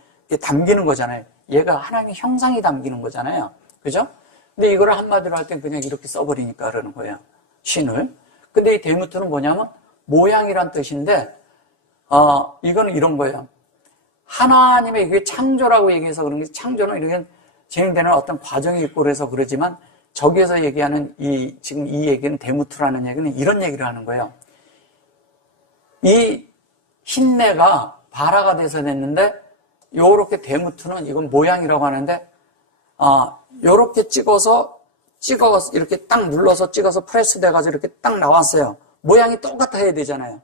담기는 거잖아요. 얘가 하나님의 형상이 담기는 거잖아요. 그죠? 근데 이거를 한마디로 할 땐 그냥 이렇게 써버리니까 그러는 거예요. 신을. 근데 이 데무트는 뭐냐면 모양이란 뜻인데, 이거는 이런 거예요. 하나님의 이게 창조라고 얘기해서 그런 게 창조는 이렇게 진행되는 어떤 과정이 있고 그래서 그러지만 저기에서 얘기하는 지금 이 얘기는 데무트라는 얘기는 이런 얘기를 하는 거예요. 이 흰내가 발화가 돼서 냈는데 요렇게 데무트는 이건 모양이라고 하는데 요렇게 찍어서 이렇게 딱 눌러서 찍어서 프레스 돼가지고 이렇게 딱 나왔어요. 모양이 똑같아야 되잖아요.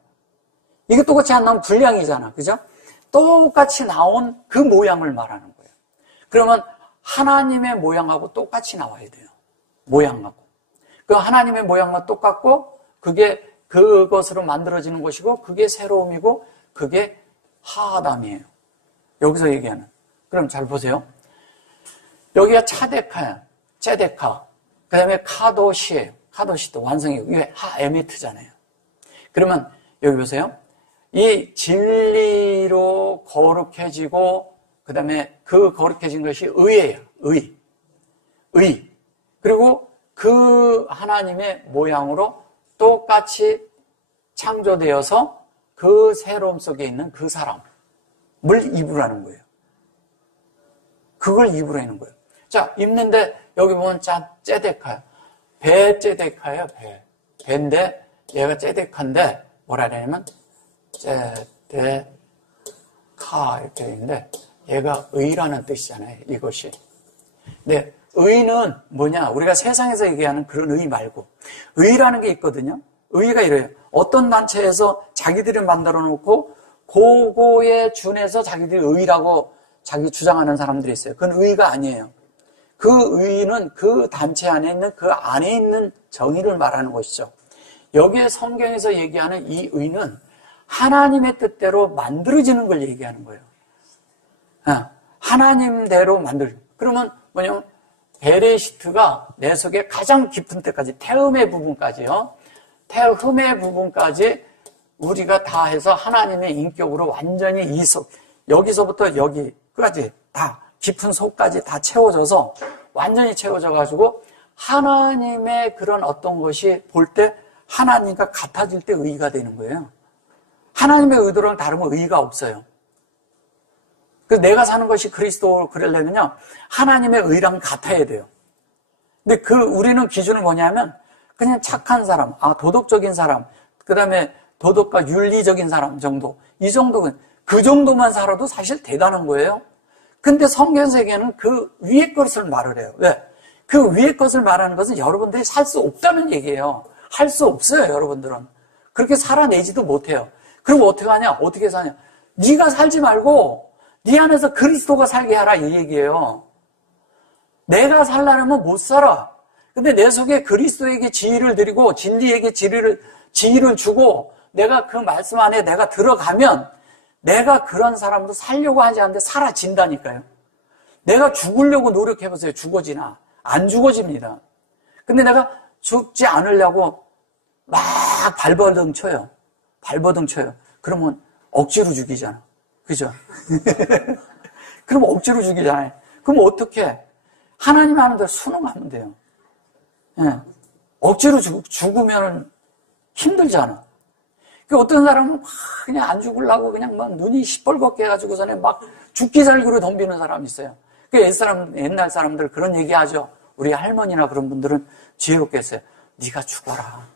이게 똑같이 안 나오면 불량이잖아. 그죠? 똑같이 나온 그 모양을 말하는 거예요. 그러면 하나님의 모양하고 똑같이 나와야 돼요. 모양하고. 그 하나님의 모양과 똑같고 그게 그것으로 만들어지는 것이고 그게 새로움이고 그게 하담이에요. 여기서 얘기하는. 그럼 잘 보세요. 여기가 차데카야. 제데카. 그 다음에 카도시예요. 카도시도 완성이고 이게 하에메트잖아요. 그러면 여기 보세요. 이 진리로 거룩해지고 그 다음에 그 거룩해진 것이 의예요. 의. 그리고 그 하나님의 모양으로 똑같이 창조되어서 그 새로움 속에 있는 그 사람을 입으라는 거예요. 그걸 입으라 하는 거예요. 자, 입는데 여기 보면 째데카요. 째데카예요. 배인데 얘가 째데카인데 뭐라 그러냐면 째데카 이렇게 있는데 얘가 의라는 뜻이잖아요. 이것이. 근데 의는 뭐냐? 우리가 세상에서 얘기하는 그런 의 말고 의라는 게 있거든요. 의가 이래요. 어떤 단체에서 자기들이 만들어 놓고 그거에 준해서 자기들이 의라고 자기 주장하는 사람들이 있어요. 그건 의가 아니에요. 그 의는 그 단체 안에 있는 그 안에 있는 정의를 말하는 것이죠. 여기에 성경에서 얘기하는 이 의는 하나님의 뜻대로 만들어지는 걸 얘기하는 거예요. 하나님대로 그러면 뭐냐면 베레시트가 내 속에 가장 깊은 때까지 태음의 부분까지요. 태음의 부분까지 우리가 다 해서 하나님의 인격으로 완전히 여기서부터 여기까지 다 깊은 속까지 다 채워져서 완전히 채워져가지고 하나님의 그런 어떤 것이 볼 때 하나님과 같아질 때 의가 되는 거예요. 하나님의 의도랑 다르면 의가 없어요. 그래서 내가 사는 것이 그리스도로 그러려면요. 하나님의 의랑 같아야 돼요. 근데 우리는 기준은 뭐냐면 그냥 착한 사람, 도덕적인 사람, 그 다음에 도덕과 윤리적인 사람 정도. 이 정도는, 그 정도만 살아도 사실 대단한 거예요. 근데 성경 세계는 그 위의 것을 말을 해요. 왜? 그 위의 것을 말하는 것은 여러분들이 살 수 없다는 얘기예요. 할 수 없어요, 여러분들은. 그렇게 살아내지도 못해요. 그럼 어떻게 하냐? 어떻게 사냐? 네가 살지 말고 네 안에서 그리스도가 살게 하라 이 얘기예요. 내가 살려면 못 살아. 근데 내 속에 그리스도에게 지위를 드리고 진리에게 지위를 주고 내가 그 말씀 안에 내가 들어가면 내가 그런 사람도 살려고 하지 않는데 사라진다니까요. 내가 죽으려고 노력해보세요. 죽어지나? 안 죽어집니다. 근데 내가 죽지 않으려고 막 발버둥 쳐요. 그러면 억지로 죽이잖아. 그죠? 그럼 억지로 죽이잖아요. 그럼 어떻게? 하나님 하는 대로 순응하면 돼요. 예. 억지로 죽으면 힘들잖아. 어떤 사람은 막 그냥 안 죽으려고 그냥 막 눈이 시뻘겋게 해가지고서는 막 죽기 살기로 덤비는 사람이 있어요. 옛날 사람들 그런 얘기 하죠. 우리 할머니나 그런 분들은 지혜롭게 했어요. 네가 죽어라.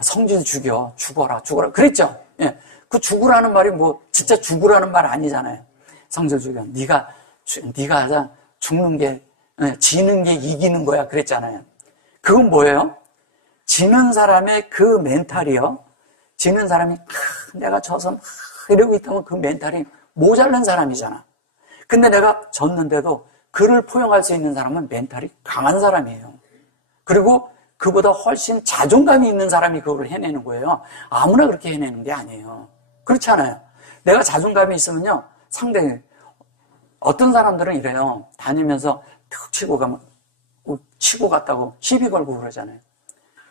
성질 죽어라. 그랬죠. 예. 그 죽으라는 말이 뭐 진짜 죽으라는 말 아니잖아요. 성질 죽여. 네가 죽는 게 지는 게 이기는 거야. 그랬잖아요. 그건 뭐예요? 지는 사람의 그 멘탈이요. 지는 사람이 내가 져서 이러고 있다면 그 멘탈이 모자란 사람이잖아. 근데 내가 졌는데도 그를 포용할 수 있는 사람은 멘탈이 강한 사람이에요. 그리고 그보다 훨씬 자존감이 있는 사람이 그걸 해내는 거예요. 아무나 그렇게 해내는 게 아니에요. 그렇지 않아요. 내가 자존감이 있으면요. 상당히 어떤 사람들은 이래요. 다니면서 툭 치고 갔다고 시비 걸고 그러잖아요.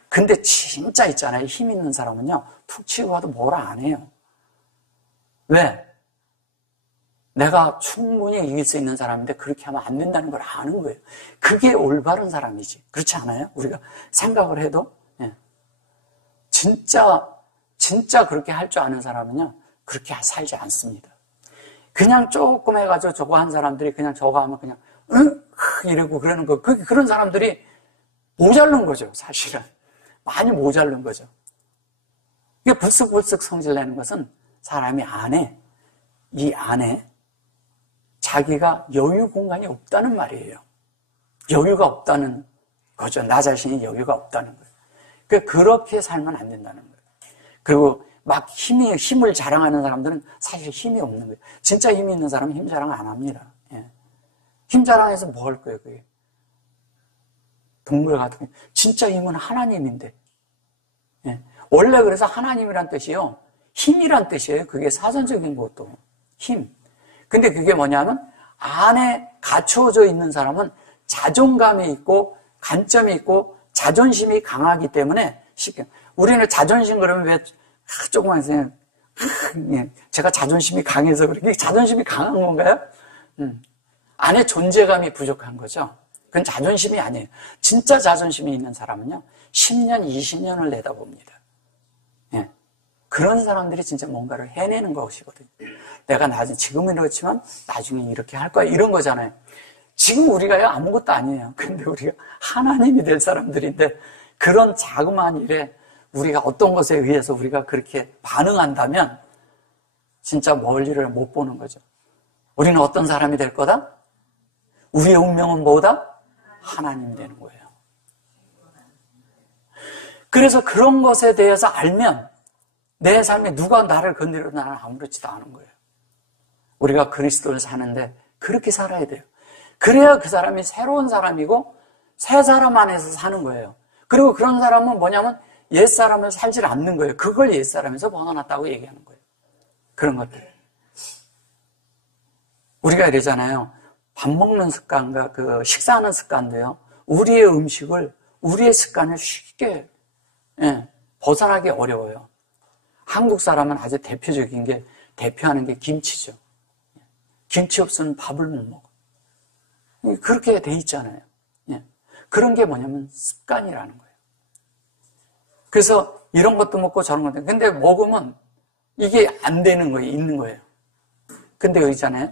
근데 진짜 있잖아요. 힘 있는 사람은요. 툭 치고 가도 뭐라 안 해요. 왜? 내가 충분히 이길 수 있는 사람인데 그렇게 하면 안 된다는 걸 아는 거예요. 그게 올바른 사람이지. 그렇지 않아요? 우리가 생각을 해도. 예. 진짜 그렇게 할 줄 아는 사람은요. 그렇게 살지 않습니다. 그냥 조금 해가지고 저거 한 사람들이 그냥 저거 하면 그냥 이러고 그러는 거. 그런 사람들이 모자른 거죠. 사실은. 많이 모자른 거죠. 이게 불쑥불쑥 성질내는 것은 사람이 이 안에 자기가 여유 공간이 없다는 말이에요. 여유가 없다는 거죠. 나 자신이 여유가 없다는 거예요. 그러니까 그렇게 살면 안 된다는 거예요. 그리고 막 힘을 자랑하는 사람들은 사실 힘이 없는 거예요. 진짜 힘이 있는 사람은 힘 자랑 안 합니다. 예. 힘 자랑해서 뭐 할 거예요, 그게? 동물 같은 거. 진짜 힘은 하나님인데. 예. 원래 그래서 하나님이란 뜻이요. 힘이란 뜻이에요. 그게 사전적인 것도. 힘. 근데 그게 뭐냐면 안에 갖춰져 있는 사람은 자존감이 있고 관점이 있고 자존심이 강하기 때문에 쉽게. 우리는 자존심 그러면 왜 조금만 있으면 제가 자존심이 강해서 그렇게 자존심이 강한 건가요? 안에 존재감이 부족한 거죠. 그건 자존심이 아니에요. 진짜 자존심이 있는 사람은요. 10년, 20년을 내다봅니다. 예. 그런 사람들이 진짜 뭔가를 해내는 것이거든요. 내가 지금은 그렇지만 나중에 이렇게 할 거야. 이런 거잖아요. 지금 우리가요, 아무것도 아니에요. 근데 우리가 하나님이 될 사람들인데 그런 자그마한 일에 우리가 어떤 것에 의해서 우리가 그렇게 반응한다면 진짜 멀리를 못 보는 거죠. 우리는 어떤 사람이 될 거다? 우리의 운명은 뭐다? 하나님이 되는 거예요. 그래서 그런 것에 대해서 알면 내 삶에 누가 나를 건드려도 나는 아무렇지도 않은 거예요. 우리가 그리스도를 사는데 그렇게 살아야 돼요. 그래야 그 사람이 새로운 사람이고 새 사람 안에서 사는 거예요. 그리고 그런 사람은 뭐냐면 옛사람을 살지 않는 거예요. 그걸 옛사람에서 벗어났다고 얘기하는 거예요. 그런 것들. 우리가 이러잖아요. 밥 먹는 습관과 그 식사하는 습관도요. 우리의 음식을, 우리의 습관을 쉽게 벗어나기 어려워요. 한국 사람은 아주 대표하는 게 김치죠. 김치 없으면 밥을 못 먹어. 그렇게 돼 있잖아요. 그런 게 뭐냐면 습관이라는 거예요. 그래서 이런 것도 먹고 저런 것도 근데 먹으면 이게 안 되는 거예요. 있는 거예요. 근데 여기 있잖아요.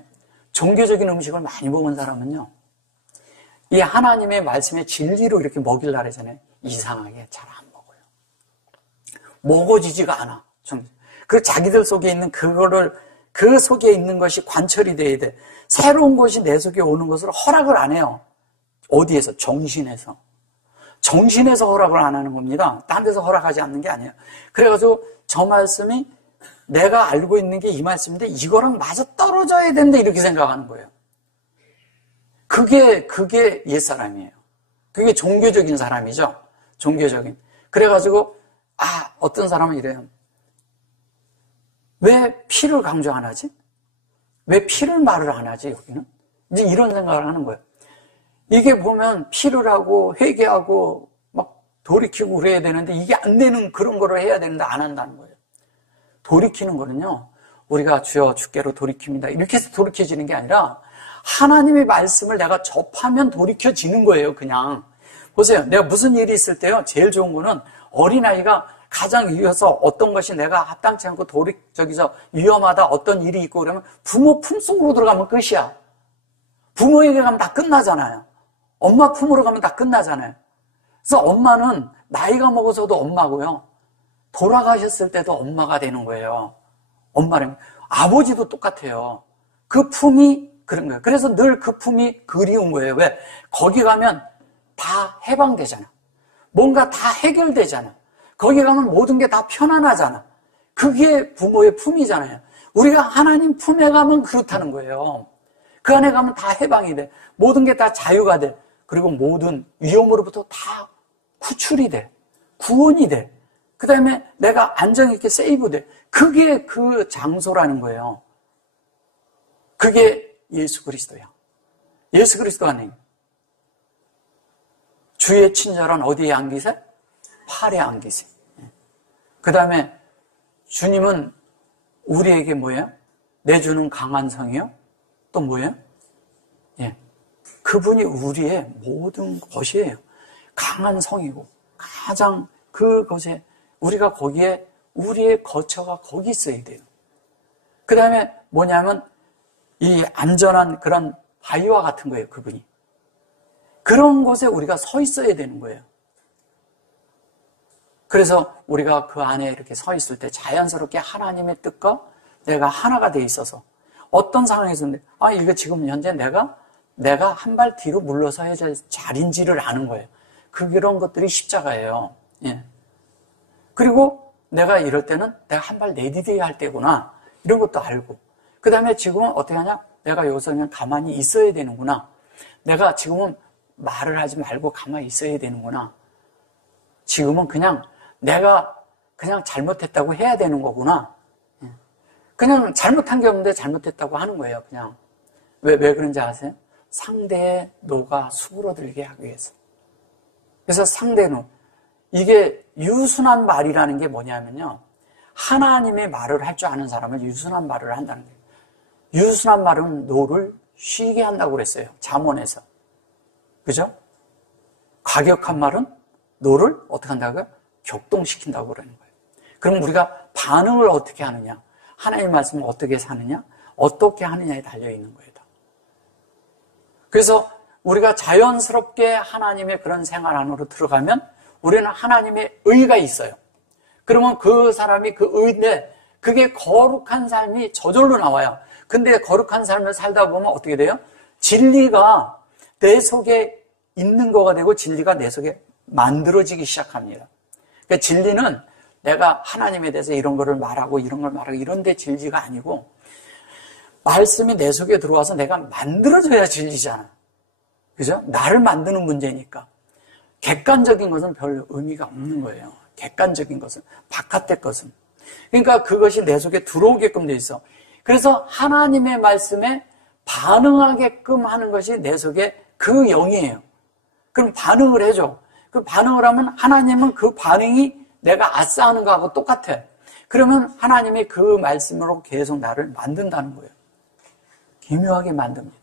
종교적인 음식을 많이 먹은 사람은요. 이 하나님의 말씀의 진리로 이렇게 먹이려고 하잖아요. 이상하게 잘 안 먹어요. 먹어지지가 않아. 그 자기들 속에 있는 그 속에 있는 것이 관철이 돼야 돼. 새로운 것이 내 속에 오는 것을 허락을 안 해요. 어디에서? 정신에서. 정신에서 허락을 안 하는 겁니다. 딴 데서 허락하지 않는 게 아니에요. 그래가지고 저 말씀이 내가 알고 있는 게 이 말씀인데 이거랑 맞아 떨어져야 된다 이렇게 생각하는 거예요. 그게 옛사람이에요. 그게 종교적인 사람이죠. 종교적인. 그래가지고 어떤 사람은 이래요. 왜 피를 강조 안 하지? 왜 피를 말을 안 하지 여기는? 이제 이런 생각을 하는 거예요. 이게 보면 피를 하고 회개하고 막 돌이키고 그래야 되는데 이게 안 되는 그런 거를 해야 되는데 안 한다는 거예요. 돌이키는 거는요. 우리가 주여 주께로 돌이킵니다. 이렇게 해서 돌이켜지는 게 아니라 하나님의 말씀을 내가 접하면 돌이켜지는 거예요, 그냥. 보세요. 내가 무슨 일이 있을 때요, 제일 좋은 거는 어린아이가 가장 위해서 어떤 것이 내가 합당치 않고 위험하다, 어떤 일이 있고 그러면 부모 품속으로 들어가면 끝이야. 부모에게 가면 다 끝나잖아요. 엄마 품으로 가면 다 끝나잖아요. 그래서 엄마는 나이가 먹어서도 엄마고요. 돌아가셨을 때도 엄마가 되는 거예요. 엄마는. 아버지도 똑같아요. 그 품이 그런 거예요. 그래서 늘 그 품이 그리운 거예요. 왜? 거기 가면 다 해방되잖아. 뭔가 다 해결되잖아. 거기 가면 모든 게 다 편안하잖아. 그게 부모의 품이잖아요. 우리가 하나님 품에 가면 그렇다는 거예요. 그 안에 가면 다 해방이 돼. 모든 게 다 자유가 돼. 그리고 모든 위험으로부터 다 구출이 돼. 구원이 돼. 그 다음에 내가 안정 있게 세이브 돼. 그게 그 장소라는 거예요. 그게 예수 그리스도야. 예수 그리스도가 아니에요. 주의 친절한 어디에 안기세? 팔에 안기세. 그 다음에 주님은 우리에게 뭐예요? 내주는 강한 성이요? 또 뭐예요? 예. 그분이 우리의 모든 것이에요. 강한 성이고 가장 그것에 우리가 거기에 우리의 거처가 거기 있어야 돼요. 그 다음에 뭐냐면 이 안전한 그런 바위와 같은 거예요. 그분이. 그런 곳에 우리가 서 있어야 되는 거예요. 그래서 우리가 그 안에 이렇게 서 있을 때 자연스럽게 하나님의 뜻과 내가 하나가 돼 있어서 어떤 상황에서는 이거 지금 현재 내가 한 발 뒤로 물러서야 될 자리인지를 아는 거예요. 그런 것들이 십자가예요. 예. 그리고 내가 이럴 때는 내가 한 발 내디뎌야 할 때구나. 이런 것도 알고. 그 다음에 지금은 어떻게 하냐? 내가 여기서 그냥 가만히 있어야 되는구나. 내가 지금은 말을 하지 말고 가만히 있어야 되는구나. 지금은 그냥 내가 그냥 잘못했다고 해야 되는 거구나. 그냥 잘못한 게 없는데 잘못했다고 하는 거예요. 그냥. 왜 그런지 아세요? 상대의 노가 수그러들게 하기 위해서. 그래서 상대의 노. 이게 유순한 말이라는 게 뭐냐면요. 하나님의 말을 할 줄 아는 사람은 유순한 말을 한다는 거예요. 유순한 말은 노를 쉬게 한다고 그랬어요. 잠언에서. 그죠? 과격한 말은 노를 어떻게 한다고요? 격동시킨다고 그러는 거예요. 그럼 우리가 반응을 어떻게 하느냐? 하나님의 말씀을 어떻게 사느냐? 어떻게 하느냐에 달려있는 거예요. 그래서 우리가 자연스럽게 하나님의 그런 생활 안으로 들어가면 우리는 하나님의 의가 있어요. 그러면 그 사람이 그 의인데 그게 거룩한 삶이 저절로 나와요. 근데 거룩한 삶을 살다 보면 어떻게 돼요? 진리가 내 속에 있는 거가 되고 진리가 내 속에 만들어지기 시작합니다. 그러니까 진리는 내가 하나님에 대해서 이런 거를 말하고 이런 걸 말하고 이런 데 진리가 아니고 말씀이 내 속에 들어와서 내가 만들어져야 진리잖아. 그죠? 나를 만드는 문제니까. 객관적인 것은 별 의미가 없는 거예요. 객관적인 것은. 바깥의 것은. 그러니까 그것이 내 속에 들어오게끔 돼 있어. 그래서 하나님의 말씀에 반응하게끔 하는 것이 내 속에 그 영이에요. 그럼 반응을 해줘. 그 반응을 하면 하나님은 그 반응이 내가 아싸 하는 거하고 똑같아. 그러면 하나님이 그 말씀으로 계속 나를 만든다는 거예요. 기묘하게 만듭니다.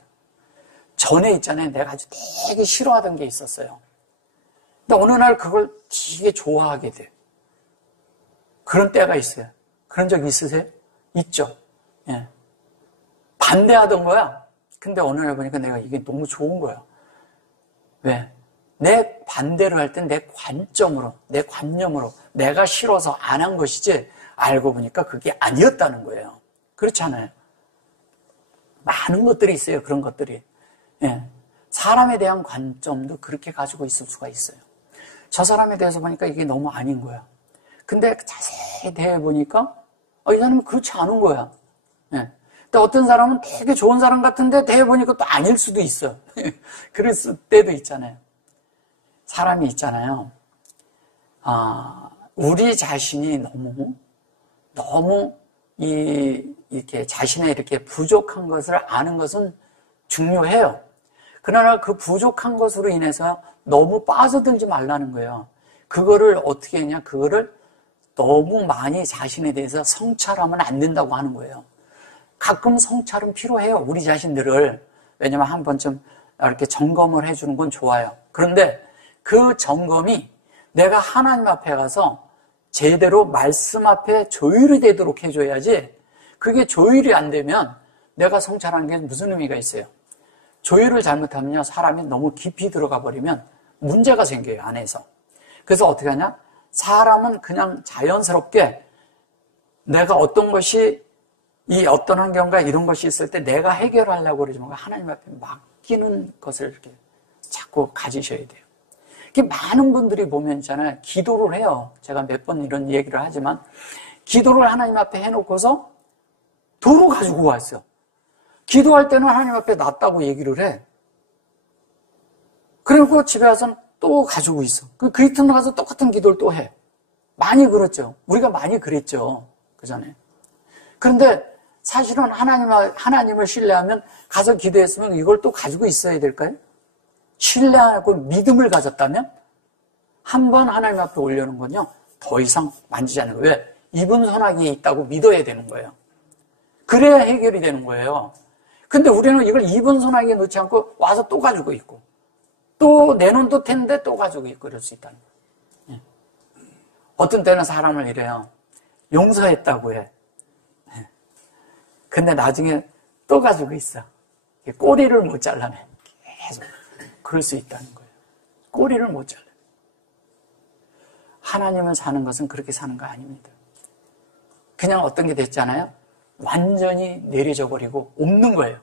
전에 있잖아요. 내가 아주 되게 싫어하던 게 있었어요. 근데 어느 날 그걸 되게 좋아하게 돼. 그런 때가 있어요. 그런 적 있으세요? 있죠. 예. 반대하던 거야. 근데 어느 날 보니까 내가 이게 너무 좋은 거야. 왜? 내 반대로 할 땐 내 관점으로, 내 관념으로 내가 싫어서 안 한 것이지 알고 보니까 그게 아니었다는 거예요. 그렇지 않아요? 많은 것들이 있어요. 그런 것들이. 예. 사람에 대한 관점도 그렇게 가지고 있을 수가 있어요. 저 사람에 대해서 보니까 이게 너무 아닌 거야. 근데 자세히 대해보니까 이 사람은 그렇지 않은 거야. 예. 근데 어떤 사람은 되게 좋은 사람 같은데 대해보니까 또 아닐 수도 있어. 그랬을 때도 있잖아요. 사람이 있잖아요. 우리 자신이 너무 이렇게 자신의 이렇게 부족한 것을 아는 것은 중요해요. 그러나 그 부족한 것으로 인해서 너무 빠져들지 말라는 거예요. 그거를 어떻게 했냐? 그거를 너무 많이 자신에 대해서 성찰하면 안 된다고 하는 거예요. 가끔 성찰은 필요해요. 우리 자신들을. 왜냐면 한 번쯤 이렇게 점검을 해주는 건 좋아요. 그런데 그 점검이 내가 하나님 앞에 가서 제대로 말씀 앞에 조율이 되도록 해줘야지, 그게 조율이 안 되면 내가 성찰하는 게 무슨 의미가 있어요? 조율을 잘못하면요, 사람이 너무 깊이 들어가 버리면 문제가 생겨요, 안에서. 그래서 어떻게 하냐? 사람은 그냥 자연스럽게 내가 어떤 것이, 이 어떤 환경과 이런 것이 있을 때 내가 해결하려고 그러지만 하나님 앞에 맡기는 것을 이렇게 자꾸 가지셔야 돼요. 많은 분들이 보면 있잖아요. 기도를 해요. 제가 몇 번 이런 얘기를 하지만, 기도를 하나님 앞에 해놓고서 도로 가지고 왔어요. 기도할 때는 하나님 앞에 놨다고 얘기를 해. 그리고 집에 와서는 또 가지고 있어. 그 이튿날 가서 똑같은 기도를 또 해. 많이 그렇죠. 우리가 많이 그랬죠. 그 전에. 그런데 사실은 하나님을 신뢰하면 가서 기도했으면 이걸 또 가지고 있어야 될까요? 신뢰하고 믿음을 가졌다면 한 번 하나님 앞에 올려놓은 건요, 더 이상 만지지 않는 거예요. 왜? 이분 손아귀에 있다고 믿어야 되는 거예요. 그래야 해결이 되는 거예요. 근데 우리는 이걸 이분 손아귀에 놓지 않고 와서 또 가지고 있고, 또 내놓을 텐데 또 가지고 있고, 그럴 수 있다는 거예요. 어떤 때는 사람을 이래요. 용서했다고 해. 근데 나중에 또 가지고 있어. 꼬리를 못 잘라내. 계속. 그럴 수 있다는 거예요. 꼬리를 못 잘라. 하나님을 사는 것은 그렇게 사는 거 아닙니다. 그냥 어떤 게 됐잖아요. 완전히 내려져 버리고 없는 거예요.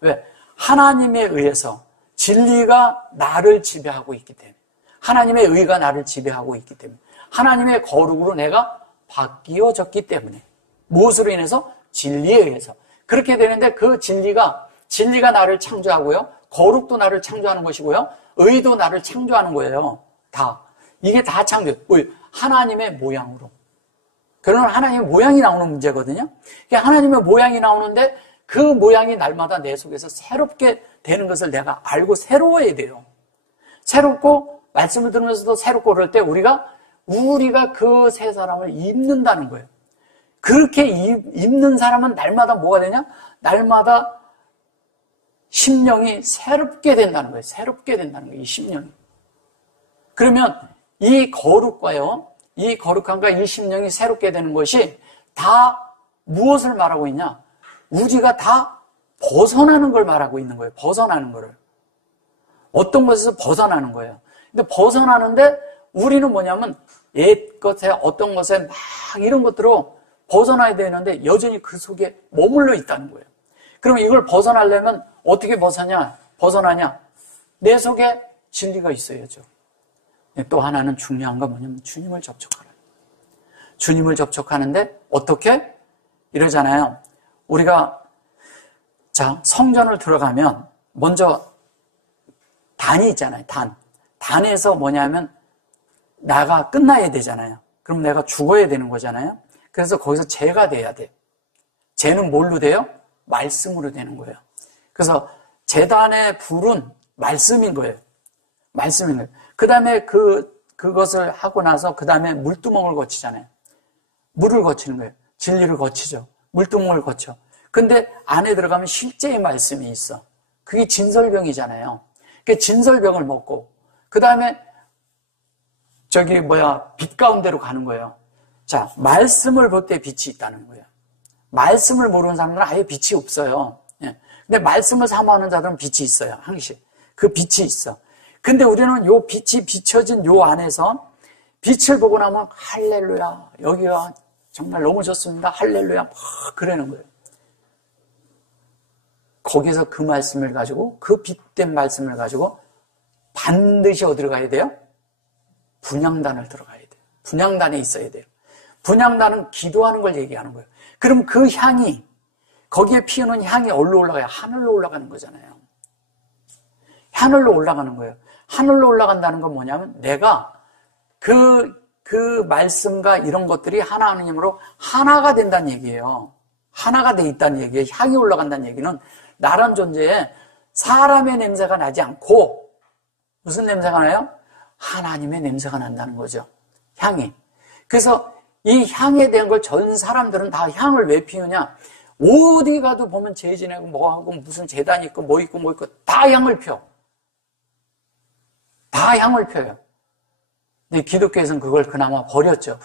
왜? 하나님에 의해서 진리가 나를 지배하고 있기 때문에, 하나님의 의가 나를 지배하고 있기 때문에, 하나님의 거룩으로 내가 바뀌어졌기 때문에, 무엇으로 인해서? 진리에 의해서. 그렇게 되는데 그 진리가 나를 창조하고요, 거룩도 나를 창조하는 것이고요, 의도 나를 창조하는 거예요. 다. 이게 다 창조. 하나님의 모양으로. 그러면 하나님의 모양이 나오는 문제거든요. 하나님의 모양이 나오는데 그 모양이 날마다 내 속에서 새롭게 되는 것을 내가 알고 새로워야 돼요. 새롭고, 말씀을 들으면서도 새롭고 그럴 때 우리가 그 새 사람을 입는다는 거예요. 그렇게 입는 사람은 날마다 뭐가 되냐? 날마다 심령이 새롭게 된다는 거예요. 새롭게 된다는 거예요. 이 심령이. 그러면 이 거룩과요, 이 거룩함과 이 심령이 새롭게 되는 것이 다 무엇을 말하고 있냐? 우리가 다 벗어나는 걸 말하고 있는 거예요. 벗어나는 거를. 어떤 것에서 벗어나는 거예요. 근데 벗어나는데 우리는 뭐냐면 옛 것에, 어떤 것에 막 이런 것들로 벗어나야 되는데 여전히 그 속에 머물러 있다는 거예요. 그러면 이걸 벗어나려면 어떻게 벗어나냐? 내 속에 진리가 있어야죠. 또 하나는 중요한 건 뭐냐면 주님을 접촉하라. 주님을 접촉하는데 어떻게? 이러잖아요. 우리가 성전을 들어가면 먼저 단이 있잖아요. 단에서 뭐냐면 나가 끝나야 되잖아요. 그럼 내가 죽어야 되는 거잖아요. 그래서 거기서 죄가 돼야 돼요. 죄는 뭘로 돼요? 말씀으로 되는 거예요. 그래서 제단의 불은 말씀인 거예요. 말씀인 거예요. 그 다음에 그것을 하고 나서 그 다음에 물두멍을 거치잖아요. 물을 거치는 거예요. 진리를 거치죠. 물두멍을 거쳐. 근데 안에 들어가면 실제의 말씀이 있어. 그게 진설병이잖아요. 그 진설병을 먹고 그 다음에 빛 가운데로 가는 거예요. 자, 말씀을 볼 때 빛이 있다는 거예요. 말씀을 모르는 사람들은 아예 빛이 없어요. 근데 말씀을 사모하는 자들은 빛이 있어요. 항시. 그 빛이 있어. 근데 우리는 요 빛이 비춰진 요 안에서 빛을 보고 나면 할렐루야. 여기가 정말 너무 좋습니다. 할렐루야. 막 그러는 거예요. 거기서 그 말씀을 가지고, 그 빛된 말씀을 가지고 반드시 어디로 가야 돼요? 분향단을 들어가야 돼요. 분향단에 있어야 돼요. 분향단은 기도하는 걸 얘기하는 거예요. 그럼 그 향이, 거기에 피우는 향이 어디로 올라가요? 하늘로 올라가는 거잖아요. 하늘로 올라가는 거예요. 하늘로 올라간다는 건 뭐냐면 내가 그 말씀과 이런 것들이 하나님으로 하나가 된다는 얘기예요. 하나가 돼 있다는 얘기예요. 향이 올라간다는 얘기는 나란 존재에 사람의 냄새가 나지 않고 무슨 냄새가 나요? 하나님의 냄새가 난다는 거죠. 향이. 그래서 이 향에 대한 걸 전 사람들은 다 향을 왜 피우냐? 어디 가도 보면 제 지내고 뭐하고 무슨 재단 있고 뭐 있고 뭐 있고 다 향을 펴. 다 향을 펴요. 근데 기독교에서는 그걸 그나마 버렸죠.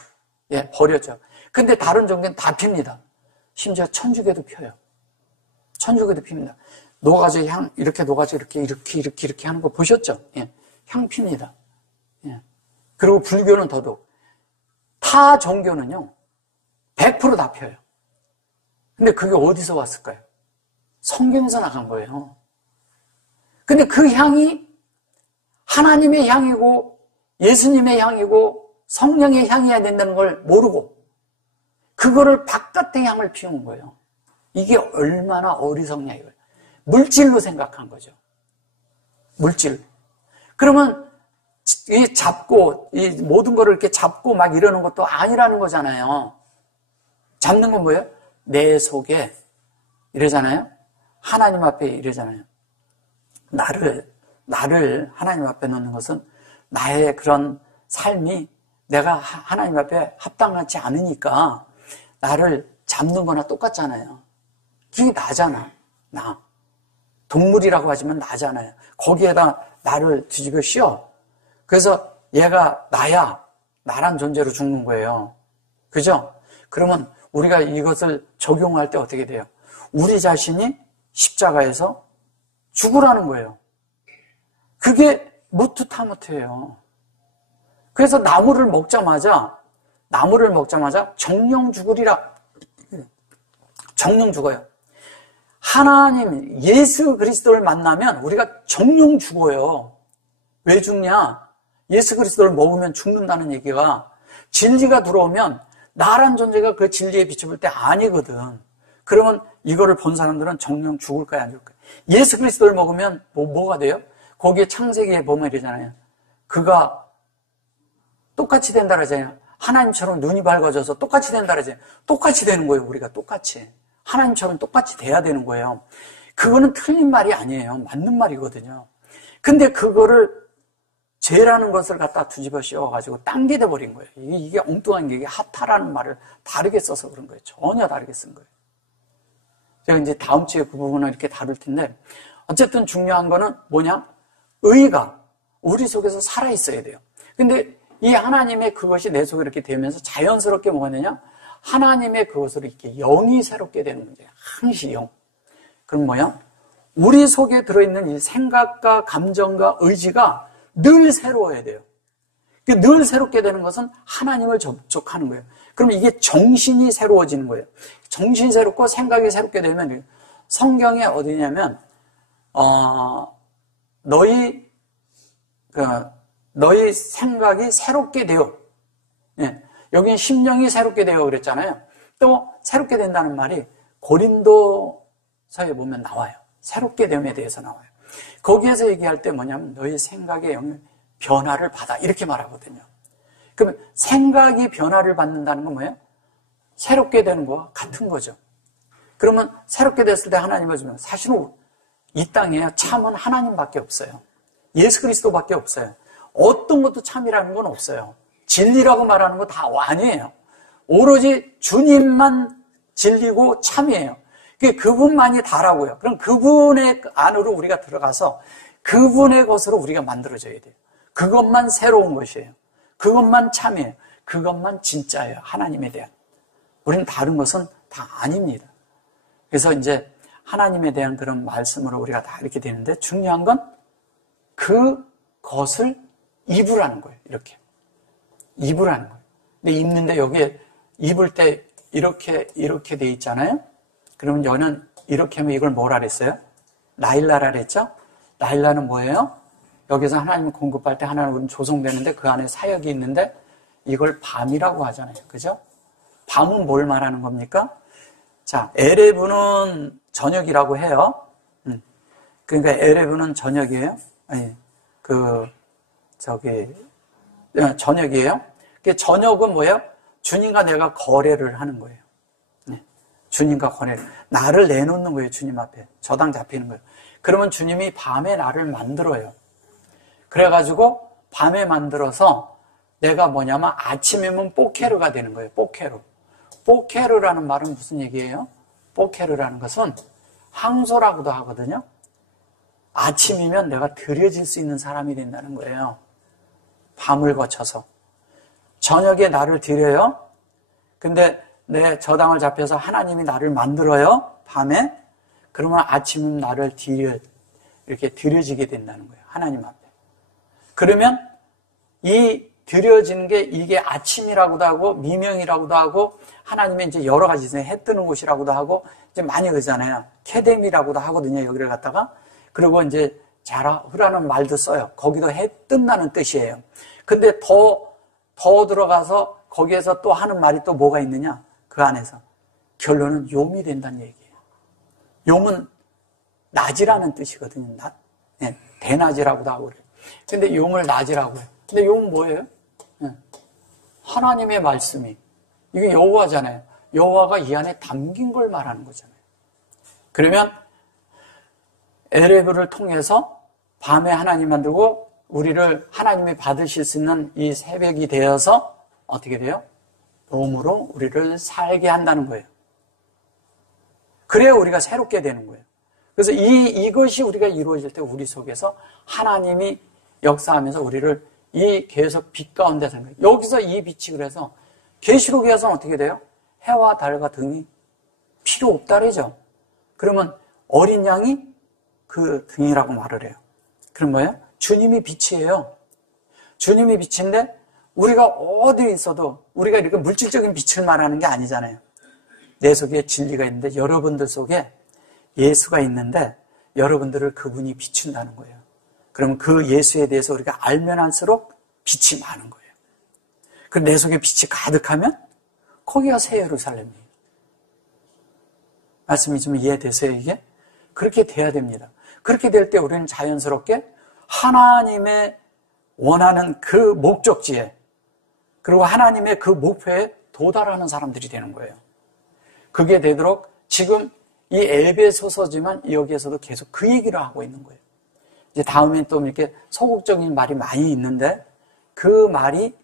예, 버렸죠. 근데 다른 종교는 다 핍니다. 심지어 천주교도 펴요. 천주교도 핍니다. 노가지 향, 이렇게 노가지 이렇게 하는 거 보셨죠? 예, 향 핍니다. 예. 그리고 불교는 더더욱. 타 종교는요, 100% 다 펴요. 근데 그게 어디서 왔을까요? 성경에서 나간 거예요. 근데 그 향이 하나님의 향이고 예수님의 향이고 성령의 향이어야 된다는 걸 모르고 그거를 바깥의 향을 피운 거예요. 이게 얼마나 어리석냐 이거예요. 물질로 생각한 거죠. 물질. 그러면 이 잡고 이 모든 거를 이렇게 잡고 막 이러는 것도 아니라는 거잖아요. 잡는 건 뭐예요? 내 속에 이러잖아요. 하나님 앞에 이러잖아요. 나를 하나님 앞에 놓는 것은 나의 그런 삶이 내가 하나님 앞에 합당하지 않으니까 나를 잡는 거나 똑같잖아요. 그게 나잖아. 나. 동물이라고 하지만 나잖아요. 거기에다 나를 뒤집어 씌워. 그래서 얘가 나야. 나란 존재로 죽는 거예요. 그죠? 그러면 우리가 이것을 적용할 때 어떻게 돼요? 우리 자신이 십자가에서 죽으라는 거예요. 그게 무투타무트예요. 그래서 나무를 먹자마자 정령 죽으리라. 정령 죽어요. 하나님, 예수 그리스도를 만나면 우리가 정령 죽어요. 왜 죽냐? 예수 그리스도를 먹으면 죽는다는 얘기가 진리가 들어오면 나란 존재가 그 진리에 비춰볼 때 아니거든. 그러면 이거를 본 사람들은 정령 죽을 거야, 안 죽을 거야. 예수 그리스도를 먹으면 뭐가 돼요? 거기에 창세기에 보면 이러잖아요. 그가 똑같이 된다 그러잖아요. 하나님처럼 눈이 밝아져서 똑같이 된다 그러잖아요. 똑같이 되는 거예요, 우리가 똑같이. 하나님처럼 똑같이 돼야 되는 거예요. 그거는 틀린 말이 아니에요. 맞는 말이거든요. 근데 그거를 죄라는 것을 갖다 뒤집어 씌워가지고 딴 게 돼버린 거예요. 이게 엉뚱한 게 이게 하타라는 말을 다르게 써서 그런 거예요. 전혀 다르게 쓴 거예요. 제가 이제 다음 주에 그 부분을 이렇게 다룰 텐데 어쨌든 중요한 거는 뭐냐? 의가 우리 속에서 살아있어야 돼요. 근데 이 하나님의 그것이 내 속에 이렇게 되면서 자연스럽게 뭐가 되냐? 하나님의 그것으로 이렇게 영이 새롭게 되는 문제예요. 항시 영. 그럼 뭐야? 우리 속에 들어있는 이 생각과 감정과 의지가 늘 새로워야 돼요. 늘 새롭게 되는 것은 하나님을 접촉하는 거예요. 그럼 이게 정신이 새로워지는 거예요. 정신이 새롭고 생각이 새롭게 되면 성경에 어디냐면 너희 생각이 새롭게 되어. 예. 여기는 심령이 새롭게 되어 그랬잖아요. 또 새롭게 된다는 말이 고린도서에 보면 나와요. 새롭게 됨에 대해서 나와요. 거기에서 얘기할 때 뭐냐면 너희 생각의 영의 변화를 받아 이렇게 말하거든요. 그러면 생각이 변화를 받는다는 건 뭐예요? 새롭게 되는 거와 같은 거죠. 그러면 새롭게 됐을 때 하나님을 주면 사실은 이 땅에 참은 하나님밖에 없어요. 예수 그리스도밖에 없어요. 어떤 것도 참이라는 건 없어요. 진리라고 말하는 거 다 아니에요. 오로지 주님만 진리고 참이에요. 그분만이 다라고요. 그럼 그분의 안으로 우리가 들어가서 그분의 것으로 우리가 만들어져야 돼요. 그것만 새로운 것이에요. 그것만 참이에요. 그것만 진짜예요. 하나님에 대한. 우리는 다른 것은 다 아닙니다. 그래서 이제 하나님에 대한 그런 말씀으로 우리가 다 이렇게 되는데 중요한 건 그것을 입으라는 거예요. 이렇게. 입으라는 거예요. 근데 입는데 여기에 입을 때 이렇게 돼 있잖아요. 그러면 여는 이렇게 하면 이걸 뭐라 그랬어요? 라일라라 그랬죠? 라일라는 뭐예요? 여기서 하나님 공급할 때 하나님은 조성되는데 그 안에 사역이 있는데 이걸 밤이라고 하잖아요. 그죠? 밤은 뭘 말하는 겁니까? 자, 에레브는 저녁이라고 해요. 그러니까 에레브는 저녁이에요. 아니, 저녁이에요. 저녁은 뭐예요? 주님과 내가 거래를 하는 거예요. 네. 주님과 거래를. 나를 내놓는 거예요. 주님 앞에. 저당 잡히는 거예요. 그러면 주님이 밤에 나를 만들어요. 그래가지고 밤에 만들어서 내가 뭐냐면 아침이면 뽀케르가 되는 거예요. 뽀케르. 뽀케르라는 말은 무슨 얘기예요? 보케르라는 것은 항소라고도 하거든요. 아침이면 내가 드려질 수 있는 사람이 된다는 거예요. 밤을 거쳐서. 저녁에 나를 드려요. 근데 내 저당을 잡혀서 하나님이 나를 만들어요. 밤에. 그러면 아침은 나를 이렇게 드려지게 된다는 거예요. 하나님 앞에. 그러면 이 드려지는 게 이게 아침이라고도 하고 미명이라고도 하고 하나님의 이제 여러 가지 있어요. 해 뜨는 곳이라고도 하고 이제 많이 그러잖아요. 케뎀이라고도 하거든요. 여기를 갖다가. 그리고 이제 자라흐라는 말도 써요. 거기도 해 뜬다는 뜻이에요. 근데 더 들어가서 거기에서 또 하는 말이 또 뭐가 있느냐? 그 안에서. 결론은 용이 된다는 얘기예요. 용은 낮이라는 뜻이거든요. 낮. 네, 대낮이라고도 하고 그래요. 근데 용을 낮이라고 해요. 근데 용은 뭐예요? 네. 하나님의 말씀이. 이게 여호와잖아요. 여호와가 이 안에 담긴 걸 말하는 거잖아요. 그러면 에레브를 통해서 밤에 하나님 만들고 우리를 하나님이 받으실 수 있는 이 새벽이 되어서 어떻게 돼요? 몸으로 우리를 살게 한다는 거예요. 그래야 우리가 새롭게 되는 거예요. 그래서 이것이 우리가 이루어질 때 우리 속에서 하나님이 역사하면서 우리를 이 계속 빛 가운데 사는 거예요. 여기서 이 빛이 그래서 계시록에서는 어떻게 돼요? 해와 달과 등이 필요 없다 그러죠. 그러면 어린 양이 그 등이라고 말을 해요. 그럼 뭐예요? 주님이 빛이에요. 주님이 빛인데 우리가 어디에 있어도 우리가 이렇게 물질적인 빛을 말하는 게 아니잖아요. 내 속에 진리가 있는데 여러분들 속에 예수가 있는데 여러분들을 그분이 비춘다는 거예요. 그러면 그 예수에 대해서 우리가 알면 할수록 빛이 많은 거예요. 그럼 내 속에 빛이 가득하면 거기가 새 예루살렘이에요. 말씀이 좀 이해되세요, 이게? 그렇게 돼야 됩니다. 그렇게 될 때 우리는 자연스럽게 하나님의 원하는 그 목적지에 그리고 하나님의 그 목표에 도달하는 사람들이 되는 거예요. 그게 되도록 지금 이 에베소서지만 여기에서도 계속 그 얘기를 하고 있는 거예요. 이제 다음엔 또 이렇게 소극적인 말이 많이 있는데 그 말이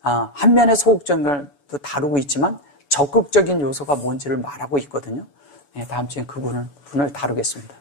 한 면의 소극적인 걸도 다루고 있지만 적극적인 요소가 뭔지를 말하고 있거든요. 네, 다음 주에 그 부분을 다루겠습니다.